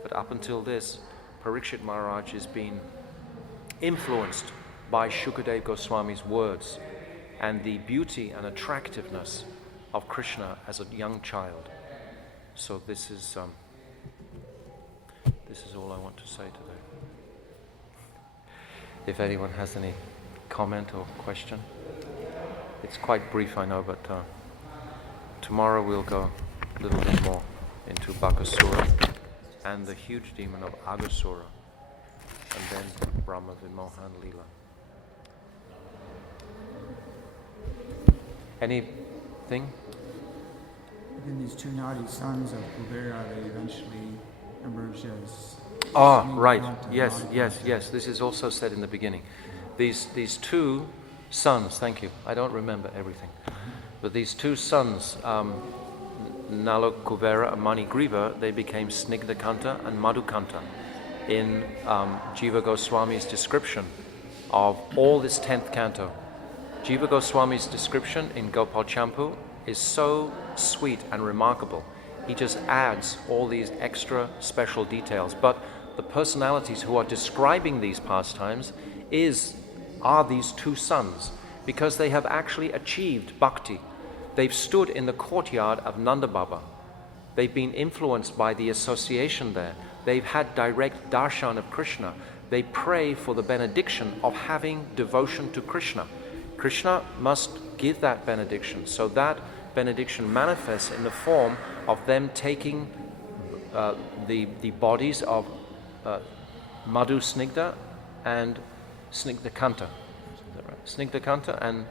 But up until this, Parikshit Maharaj is being influenced by Shukadev Goswami's words and the beauty and attractiveness of Krishna as a young child. So this is all I want to say today. If anyone has any comment or question. It's quite brief, I know, but tomorrow we'll go a little bit more into Bacchus Aura and the huge demon of Aghasura, and then Brahma Vimohan Leela. Anything? Then these two naughty sons of Kuvera, they eventually emerge as... Right. Yes. This is also said in the beginning. These two sons, thank you. I don't remember everything. But these two sons, Nalakuvera and Manigriva, they became Snigdhakanta and Madhukanta in Jiva Goswami's description of all this 10th canto. Jiva Goswami's description in Gopal Champu is so sweet and remarkable. He just adds all these extra special details. But the personalities who are describing these pastimes are these two sons, because they have actually achieved bhakti. They've stood in the courtyard of Nanda Baba. They've been influenced by the association there. They've had direct darshan of Krishna. They pray for the benediction of having devotion to Krishna. Krishna must give that benediction, so that benediction manifests in the form of them taking the bodies of Madhu Snigdha and Snigdhakanta. Is that right? Snigdhakanta and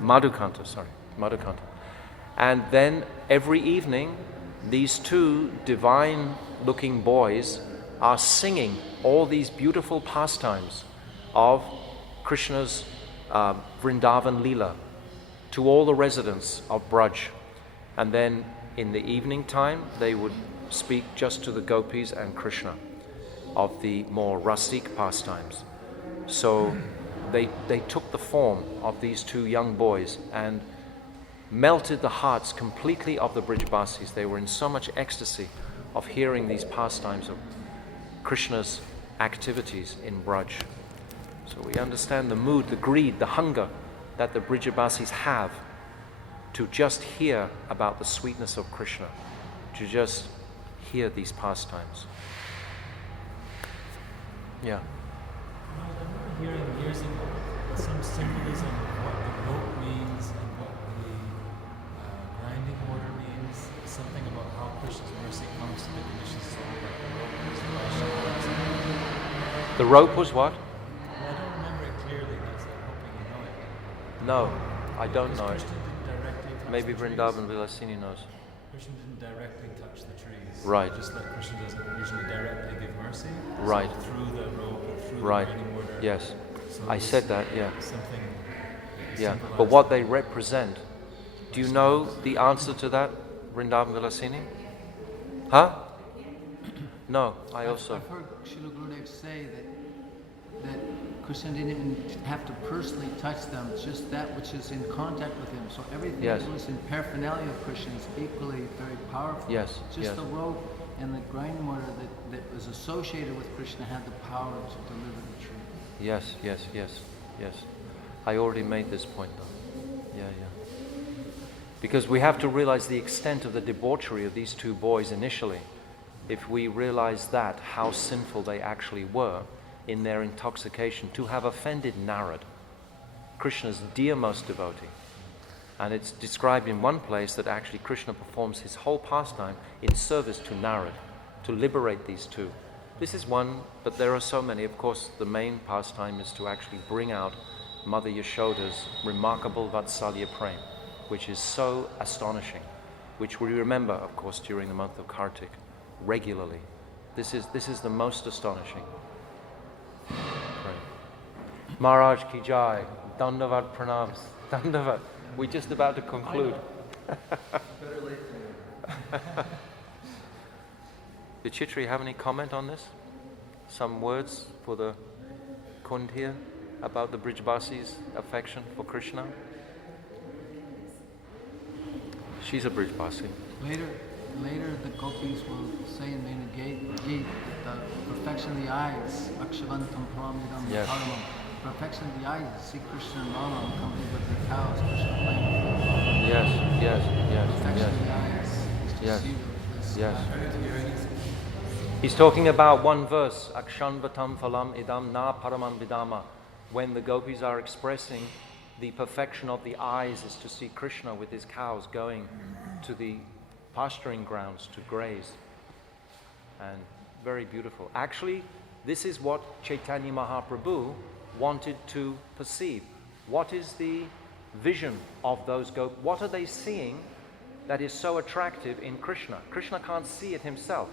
Madhukanta. And then every evening, these two divine-looking boys are singing all these beautiful pastimes of Krishna's Vrindavan Leela to all the residents of Braj. And then in the evening time, they would speak just to the gopis and Krishna of the more rustic pastimes. So they took the form of these two young boys and melted the hearts completely of the Brijbasis. They were in so much ecstasy of hearing these pastimes of Krishna's activities in Braj. So we understand the mood, the greed, the hunger that the Brijbasis have to just hear about the sweetness of Krishna, to just hear these pastimes. Yeah. I remember hearing years ago some symbolism of what the rope means and what the grinding order means. Something about how Krishna's mercy comes to the conditions soul, like the rope was the Vaishnava. The rope was what? Well, I don't remember it clearly. That's I'm hoping you know it. No, I don't know it. Krishna didn't directly touch Maybe the trees. Vrindavan Vilasini knows. Krishna didn't directly touch the trees. Right. Just like Krishna doesn't usually directly give mercy. Right. So through the rope and through Right. the grinding order. Yes. So I it's said that, yeah. Something. Yeah. symbolized But what they represent, do you know the answer to that, Vrindavan Vilasini? Huh? No, I also. I've heard Srila Gurudev say that Krishna didn't even have to personally touch them, it's just that which is in contact with him. So everything Yes. that was in paraphernalia of Krishna is equally very powerful. Yes, Just yes. the rope and the grinding mortar that was associated with Krishna had the power to deliver the truth. Yes. I already made this point though. Yeah. Because we have to realize the extent of the debauchery of these two boys initially. If we realize that, how sinful they actually were in their intoxication to have offended Narad, Krishna's dearmost devotee. And it's described in one place that actually Krishna performs his whole pastime in service to Narad, to liberate these two. This is one, but there are so many. Of course, the main pastime is to actually bring out Mother Yashoda's remarkable Vatsalya Prem, which is so astonishing. which we remember, of course, during the month of Kartik regularly. This is the most astonishing. Right. Maharaj ki jai, dandavat pranams, dandavat. We're just about to conclude. Better late than never. Did Chitri have any comment on this? Some words for the Kund here about the Brijbasi's affection for Krishna? She's a Brijbasi. Later the gopis will say in Maine Gate that the perfection of the eyes, Akshavantam Paramidam Yes. Paramam, perfection of the eyes, see Krishna and Rama accompanied with the cows, Krishna playing. Yes. Perfection of the eyes is to Yes. see this. Yes. He's talking about one verse, Akshanvatam Phalam Idam Na Paramam Vidama. When the gopis are expressing the perfection of the eyes is to see Krishna with his cows going to the pasturing grounds to graze. And very beautiful. Actually, this is what Chaitanya Mahaprabhu wanted to perceive. What is the vision of those gopis? What are they seeing that is so attractive in Krishna? Krishna can't see it himself.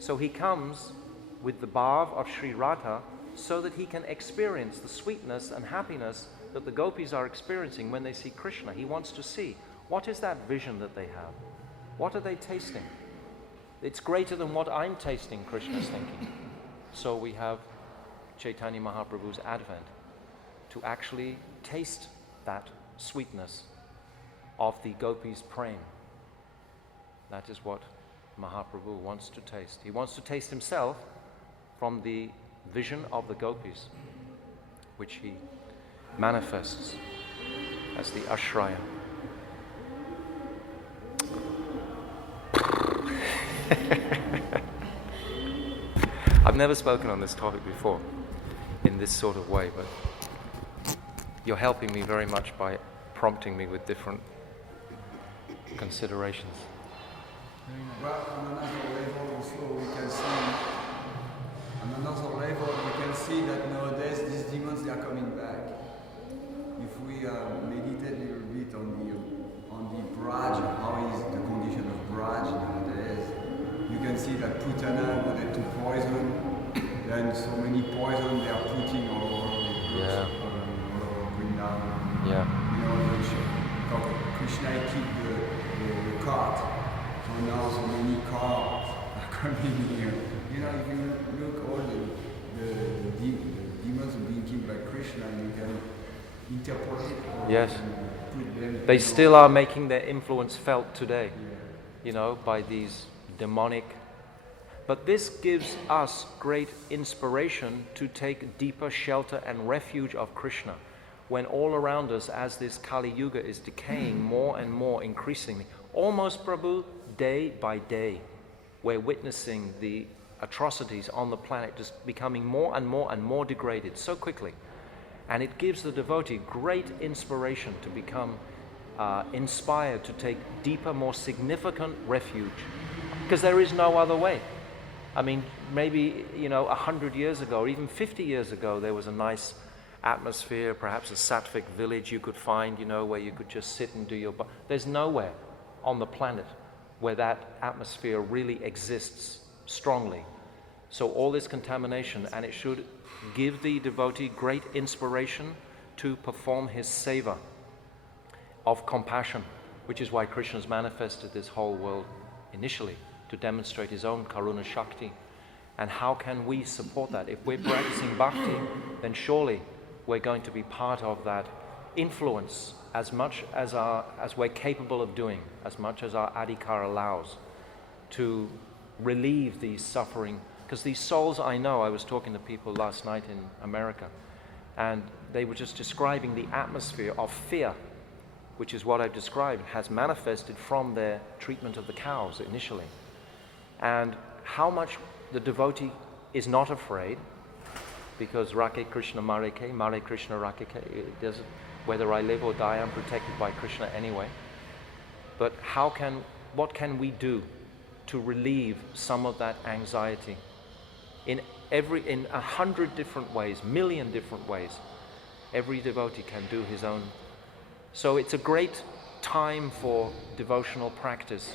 So he comes with the bhav of Sri Radha so that he can experience the sweetness and happiness that the gopis are experiencing when they see Krishna. He wants to see, what is that vision that they have? What are they tasting? It's greater than what I'm tasting, Krishna's thinking. So we have Chaitanya Mahaprabhu's advent to actually taste that sweetness of the gopis' prem. That is what Mahaprabhu wants to taste. He wants to taste himself from the vision of the gopis, which he manifests as the Ashraya. I've never spoken on this topic before in this sort of way, but you're helping me very much by prompting me with different considerations. Well, on another level also we can see that nowadays these demons, they are coming back. If we meditate a little bit on the Braj, how is the condition of Braj nowadays, you can see that Putana wanted to poison, then so many poison they are putting all over the Vrindavan. Yeah. You know, Krishna keep the cart. So now so many cars are coming here. You know, if you look all the demons being killed by Krishna, you can interpolate. Yes. Put them. They still are making their influence felt today, you know, by these demonic. But this gives us great inspiration to take deeper shelter and refuge of Krishna when all around us, as this Kali Yuga is decaying more and more increasingly, almost, Prabhu, day by day, we're witnessing the atrocities on the planet just becoming more and more and more degraded so quickly. And it gives the devotee great inspiration to become inspired to take deeper, more significant refuge, because there is no other way. I mean, maybe, 100 years ago, or even 50 years ago, there was a nice atmosphere, perhaps a sattvic village you could find, where you could just sit and do your... There's nowhere on the planet where that atmosphere really exists strongly. So all this contamination, and it should give the devotee great inspiration to perform his seva of compassion, which is why Krishna's manifested this whole world initially, to demonstrate his own Karuna Shakti. And how can we support that? If we're practicing bhakti, then surely we're going to be part of that influence as much as we're capable of doing, as much as our adhikar allows, to relieve these suffering. Because these souls, I was talking to people last night in America, and they were just describing the atmosphere of fear, which is what I've described, has manifested from their treatment of the cows initially. And how much the devotee is not afraid, because Rake Krishna Mare Krishna Rakeke, it doesn't, whether I live or die, I'm protected by Krishna anyway. But what can we do to relieve some of that anxiety? In 100 different ways, million different ways, every devotee can do his own. So it's a great time for devotional practice.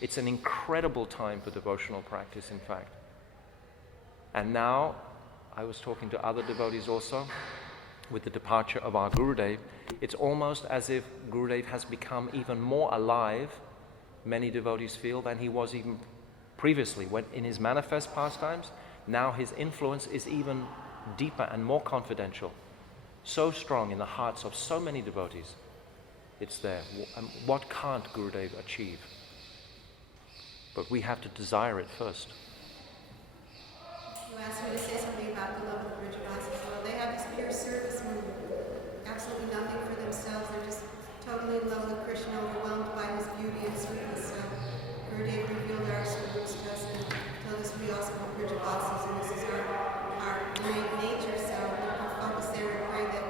It's an incredible time for devotional practice, in fact. And now, I was talking to other devotees also, with the departure of our Gurudev, it's almost as if Gurudev has become even more alive, many devotees feel, than he was even previously. When in his manifest pastimes, now his influence is even deeper and more confidential, so strong in the hearts of so many devotees. It's there. And what can't Gurudev achieve? But we have to desire it first. You asked me to say something about the love of the Vrindavan. They have this pure service movement, absolutely nothing for themselves. They're just totally in love with Krishna, overwhelmed by his beauty and sweetness. So Gurudev revealed our sweetness to us and told us we also have Vrindavan, and this is our innate nature. So we can focus there and pray that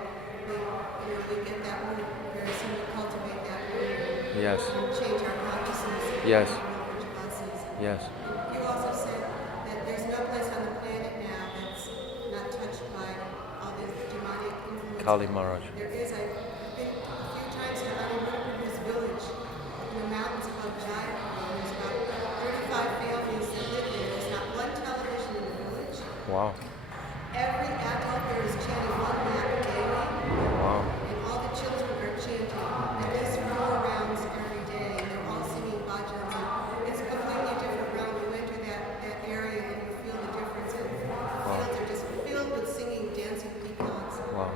we get that mood very soon, to cultivate that mood. Yes. And change our consciousness. Yes. Yes. You also said that there's no place on the planet now that's not touched by all these demonic influences. Kali Maharaj. There is. I've been a few times to Untitled village in the mountains above Jaipur. There's about 35 families that live there. There's not one television in the village. Wow. Every adult there is chanting one mantra daily. Wow. And all the children are chanting at least 4 rounds every day. And they're all singing bhajans. It's a completely different realm. You enter that area and you feel the difference. And the fields are just filled with singing, dancing peacocks. Wow.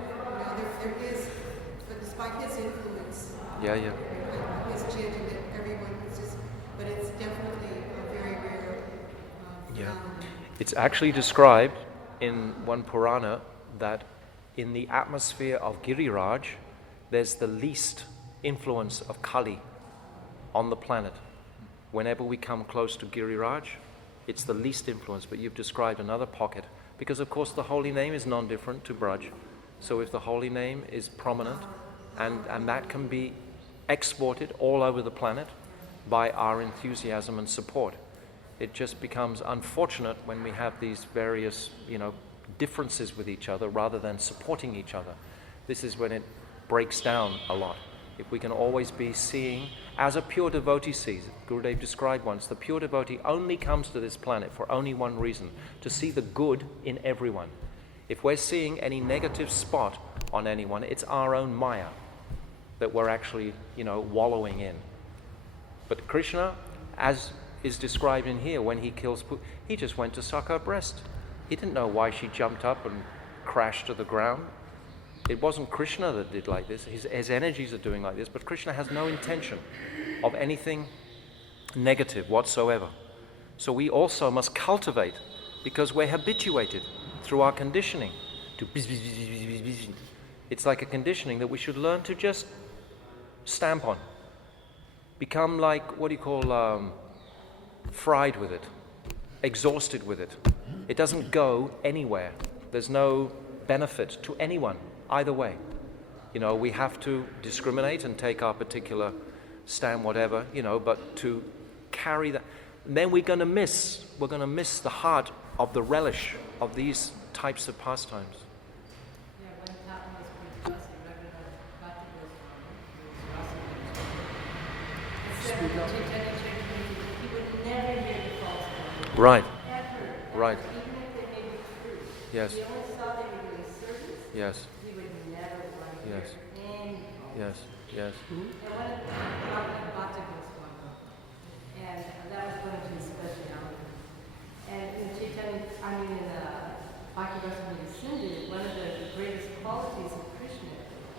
There is, but despite his influence, Yeah. his chanting that everyone is just, but it's definitely a very rare phenomenon. It's actually described in one Purana that in the atmosphere of Giriraj, there's the least influence of Kali on the planet. Whenever we come close to Giriraj, it's the least influence, but you've described another pocket. Because of course the holy name is non-different to Braj. So if the holy name is prominent, and that can be exported all over the planet by our enthusiasm and support, it just becomes unfortunate when we have these various, differences with each other rather than supporting each other. This is when it breaks down a lot. If we can always be seeing, as a pure devotee sees, Gurudev described once, the pure devotee only comes to this planet for only one reason, to see the good in everyone. If we're seeing any negative spot on anyone, it's our own Maya that we're actually, wallowing in. But Krishna, as is described in here, when he kills, he just went to suck her breast. He didn't know why she jumped up and crashed to the ground. It wasn't Krishna that did like this. His energies are doing like this, but Krishna has no intention of anything negative whatsoever. So we also must cultivate, because we're habituated through our conditioning to it's like a conditioning that we should learn to just stamp on. Become like, fried with it, exhausted with it. It doesn't go anywhere. There's no benefit to anyone, either way. We have to discriminate and take our particular stand, whatever, but to carry that. And then we're going to miss the heart of the relish of these types of pastimes. Yeah, when Tata was pretty close, he recognized Bacchus Aura. He would never hear the false one. Right. Ever. Right. Even if they may be true. Yes. He only saw they were doing service. Yes. He would never want to hear Yes. any false. Yes. Yes. And one of the Bacchus Aura. And that was one of his specialities. And in Bacchus Aura, one of the greatest qualities of Krishna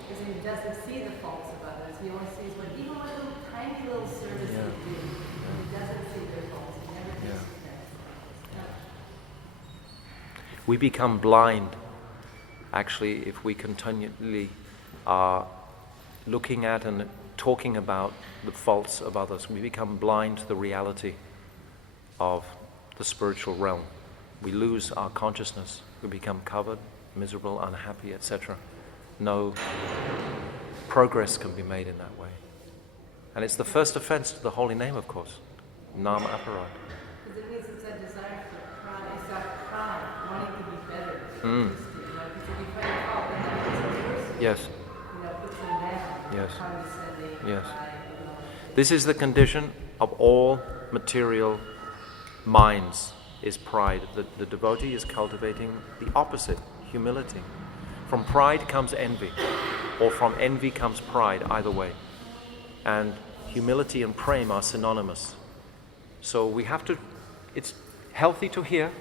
is that he doesn't see the faults of others. He only sees even what little tiny little service they do. He doesn't see their faults. He never thinks of that. We become blind, actually, if we continually are looking at and talking about the faults of others. We become blind to the reality of the spiritual realm. We lose our consciousness. We become covered, miserable, unhappy, etc. No progress can be made in that way. And it's the first offense to the holy name, of course. Nam aparad. Because it means it's a desire for pride. It's our pride, wanting to be better. Mm. Because if you find a fault, then that makes it worse. Yes. Puts them down. Yes. condescending. Yes. you know. This is the condition of all material minds, is pride. The devotee is cultivating the opposite, humility. From pride comes envy, or from envy comes pride, either way. And humility and prema are synonymous. So we have to, it's healthy to hear.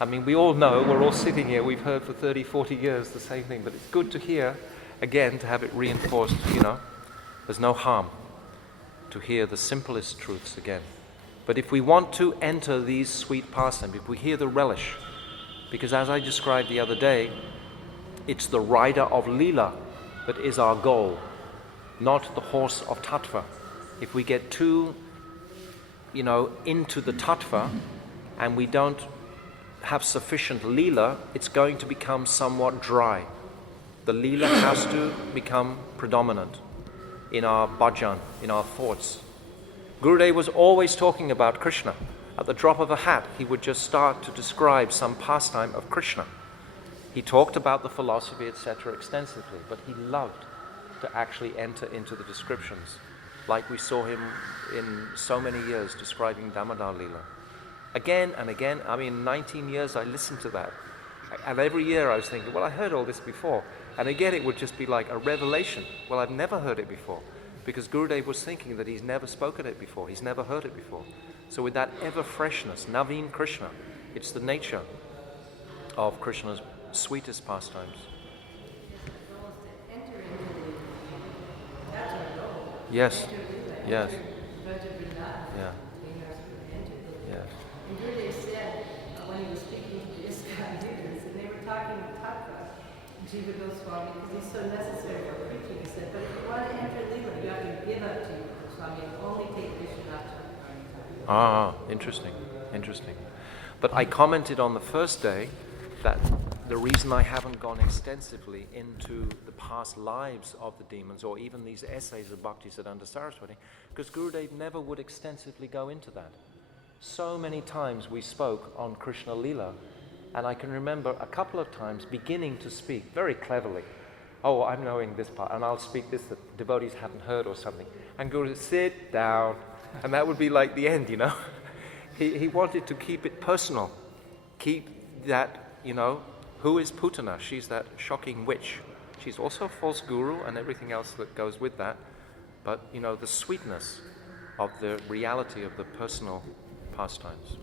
I mean, we all know, we're all sitting here, we've heard for 30, 40 years the same thing, but it's good to hear, again, to have it reinforced, you know. There's no harm to hear the simplest truths again. But if we want to enter these sweet pastimes, if we hear the relish, because as I described the other day, it's the rider of Leela that is our goal, not the horse of Tattva. If we get too, you know, into the Tattva and we don't have sufficient Leela, it's going to become somewhat dry. The Leela has to become predominant in our bhajan, in our thoughts. Gurudev was always talking about Krishna. At the drop of a hat, he would just start to describe some pastime of Krishna. He talked about the philosophy, etc. extensively, but he loved to actually enter into the descriptions, like we saw him in so many years describing Damodar Leela. Again and again, I mean, 19 years I listened to that. And every year I was thinking, well, I heard all this before. And again, it would just be like a revelation. Well, I've never heard it before. Because Gurudev was thinking that he's never spoken it before. He's never heard it before. So with that ever freshness, Naveen Krishna, it's the nature of Krishna's sweetest pastimes. Yes. Yes. Yeah. Yes. And Gurudev said, when he was speaking to the ISKCON leaders, and they were talking with Tattva, Jiva Goswami, because he's so necessary for preaching, he said, but if you want to enter Leela, you have to give up Jiva Goswami and only take Vishwanath. Ah, interesting, interesting. But I commented on the first day that the reason I haven't gone extensively into the past lives of the demons, or even these essays of Bhaktisiddhanta Saraswati, because Gurudev never would extensively go into that. So many times we spoke on Krishna Leela, and I can remember a couple of times beginning to speak very cleverly. Oh, I'm knowing this part, and I'll speak this that devotees haven't heard or something. And Guru would sit down, and that would be like the end, you know. He wanted to keep it personal, keep that, you know, who is Putana? She's that shocking witch. She's also a false guru and everything else that goes with that. But, you know, the sweetness of the reality of the personal pastimes.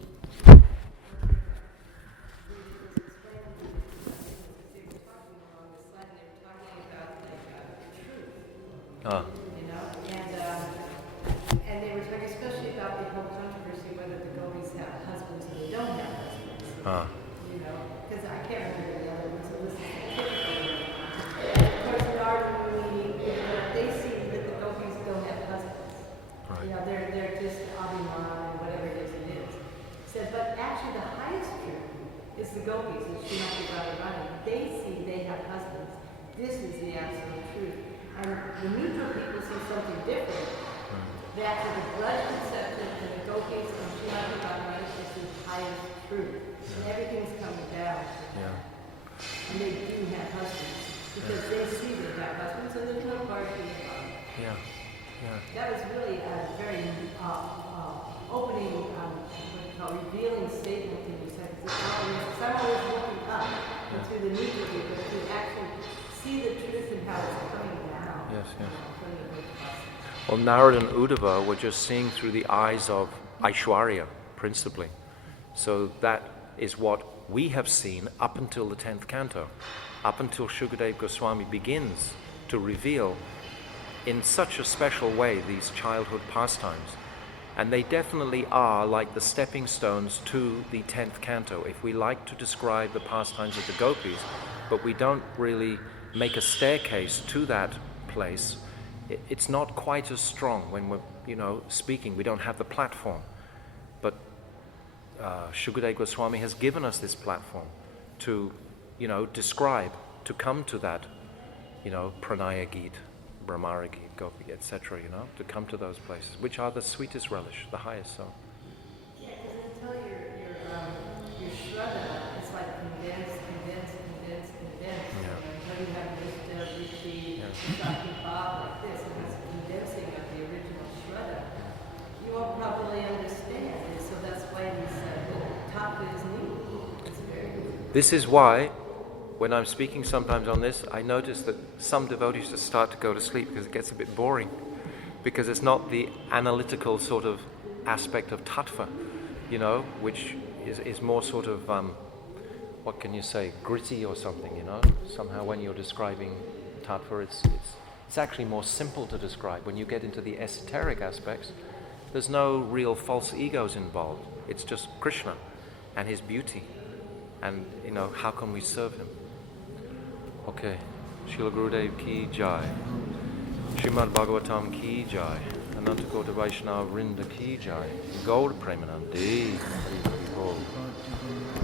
Ah. You know, and they were talking especially about the whole controversy whether the gopis have husbands or they don't have husbands. Ah. You know, because I can't remember the other ones, so this is typical. And of course, Narada Muni, they see that the gopis don't have husbands. Right. You know, they're just Abhiman and whatever it is it is. Said, but actually the highest truth is the gopis, and Srimati Radharani. They see they have husbands. This is the absolute truth. And the neutral people see something different. That for the blood conception and the gopis and Srimati Radharani is the highest truth. And everything's coming down. Yeah. And they do have husbands. Because they see they have husbands, so there's no party involved. Yeah. Yeah. That was really a very opening, what you call revealing statement in you said. Someone was looking up into the neutral people to actually see the truth and how it's coming down. Yes, yes. Well, Narad and Uddhava were just seeing through the eyes of Aishwarya, principally. So that is what we have seen up until the 10th canto, up until Shukadev Goswami begins to reveal in such a special way these childhood pastimes. And they definitely are like the stepping stones to the 10th canto. If we like to describe the pastimes of the gopis, but we don't really make a staircase to that place, it's not quite as strong when we're, you know, speaking. We don't have the platform. But Shukadev Goswami has given us this platform to, you know, describe, to come to that, you know, Pranaya Geet, Brahmara Geet, Gopi, etc., you know, to come to those places, which are the sweetest relish, the highest soul. Yeah, because until your Shraddha, it's like condensed. Yeah. Until you have Vishta, Rishi, Shakti Bhav, like This is why, when I'm speaking sometimes on this, I notice that some devotees just start to go to sleep because it gets a bit boring. Because it's not the analytical sort of aspect of tattva, which is more sort of, what can you say, gritty or something, Somehow when you're describing tattva, it's actually more simple to describe. When you get into the esoteric aspects, there's no real false egos involved. It's just Krishna and his beauty. And, how can we serve him? Okay. Srila Gurudev ki jai. Srimad Bhagavatam ki jai. Ananta Kota Vaishnava Vrinda ki jai. Gaur Premanandi.